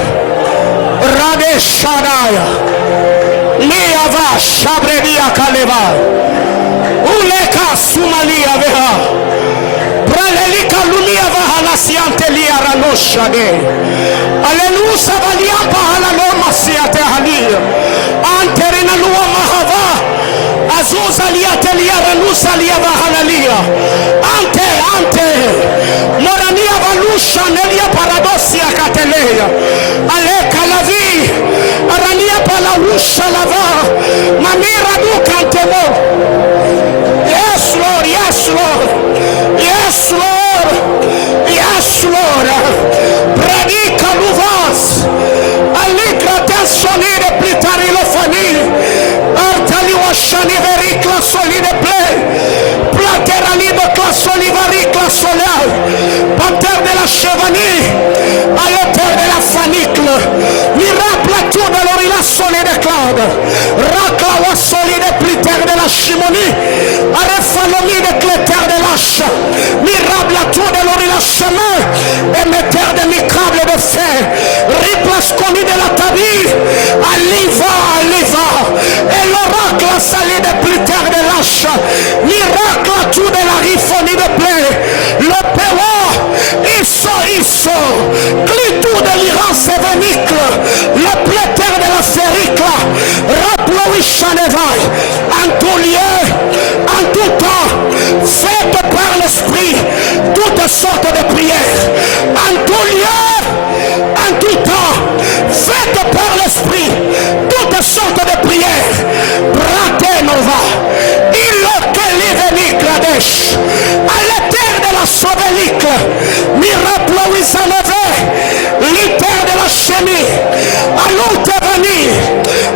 Rade Shadaya Liava Shabredia Kaleva Uleka Sumalia Veha Bralelika Lumia Vahala Siantelia Rano Shade Alelusa Valiampa Halaloma Siate Halia Anterina Lua Mahava Azusa Liatelia Ranusa Liava Halalia Ante Morania Valusha Nelia Paradosia Catelea Aleka la vie Arania Palarusha Lava Mamira Du Cantemo. Yes Lord, yes Lord, yes Lord, yes Lord. Pradika Shaniveri clasolide play. Plateralide clasolivari clasolai. Pater de la chevanie. Ayoter de la fanicle. Miracle tout de l'orila solide cloud. Racla solide pliter de la chimonie. Arefalomi de cléter de l'âche. Mirable tout de l'orila chemin. Émetteur de micrable de fer. Riplace connu de la tabi. Aliva, aliva. Et l'oracle salé de pliter de l'âche. Miracle tout de la riphonie de plaie. Le péwa. Isso. Clitou de l'Iran sévenicle. Le pléter de la féricle. Rappelons Chanevai. En tout lieu, en tout temps, faites par l'esprit toutes sortes de prières. En tout lieu, en tout temps, faites par l'esprit toutes sortes de prières. Bratenova, Ilokeli Gradesh, à l'éther de la Sovelique, Miraploisanove, l'éther de la Chémie, à l'Outevani,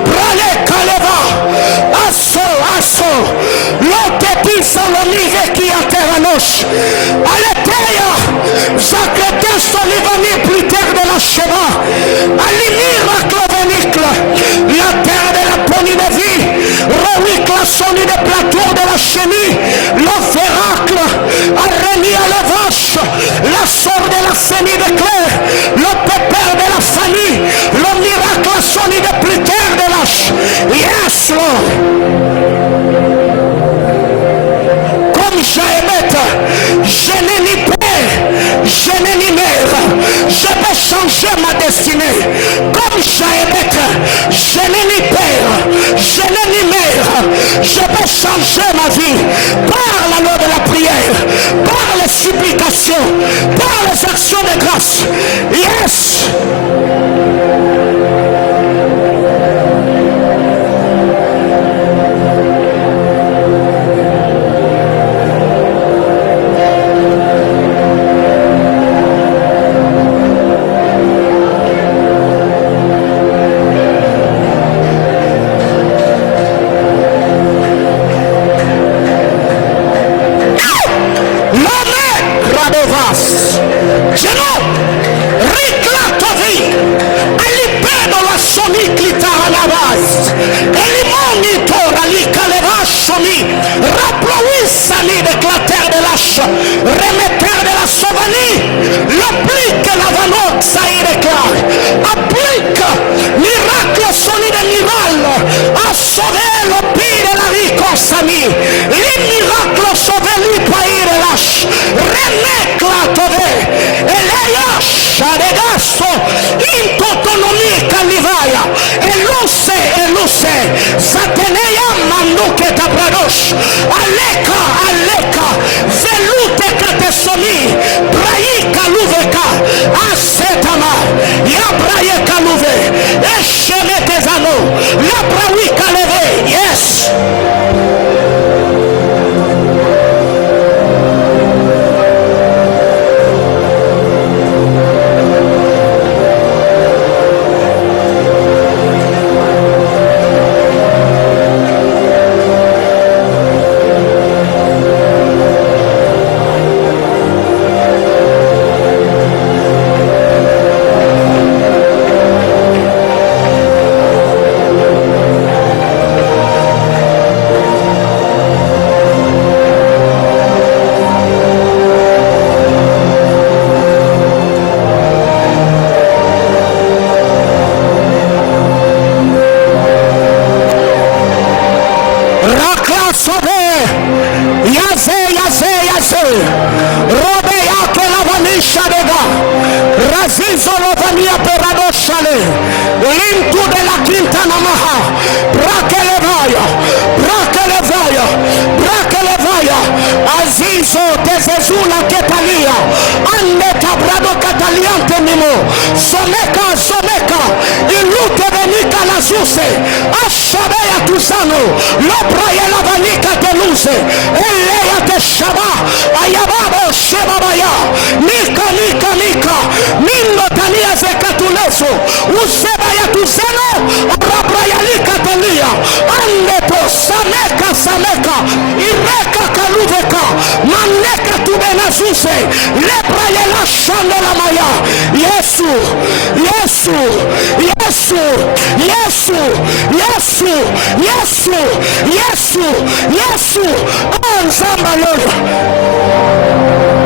Brale Kaleva, Asso, l'Otepi Salonive qui a terranos, à l'éther, Zacrete Solivani, plus terre de la Sheba, à l'Imira Clovenicle, la terre de la Pony de vie, Rowic la Sony de plateau de la Chémie, l'Offeracle, à Rémi à la vache, la sort de la Sénie de Claire, le pépère de la famille, le miracle la Sony de plus terre de l'âge. Yes, Lord. Comme Jaébet, je n'ai ni père, je n'ai ni mère, je peux changer ma destinée. Comme Jaébet, je n'ai ni père, je n'ai ni mère, je peux changer ma vie par la loi de la prière, par les supplications, par les actions de grâce. Yes. Remetteur de la Sauvanie, l'applique la vanote, ça y déclare, applique miracle solide miral, a sauvé le pays de la riconsami, les miracles sauvés lui pays de l'âge, remettre la tové, et les adegasso, in autonomie calivaya, et luce, sateneya manduke tabradosh, aleka, velute katesomi, brayi kaluveka, asetama, ya braye kaluve, esheme tezano, la brawi kaleve, yes. L'intu della quinta namaha, brakelevaya, azizo tezezula ketalia, ande tabrado kataliante mimo, someka, ilute venika la zuse, ashabeya tuzano, lopra yela vanika teluze, eleya te shaba, ayababo shebabaya, nika, mingo tania zekatulezo, useba ya tuzeno, rabrayalika telia, ande to samet Sameka, Ireka Kaluveka, Maneka Tubenazuse, Lebrayela Shandela Maya, Yesu, Yesu, Yesu, Yesu, Yesu, Yesu, Yesu, Yesu, Anzamba Lola.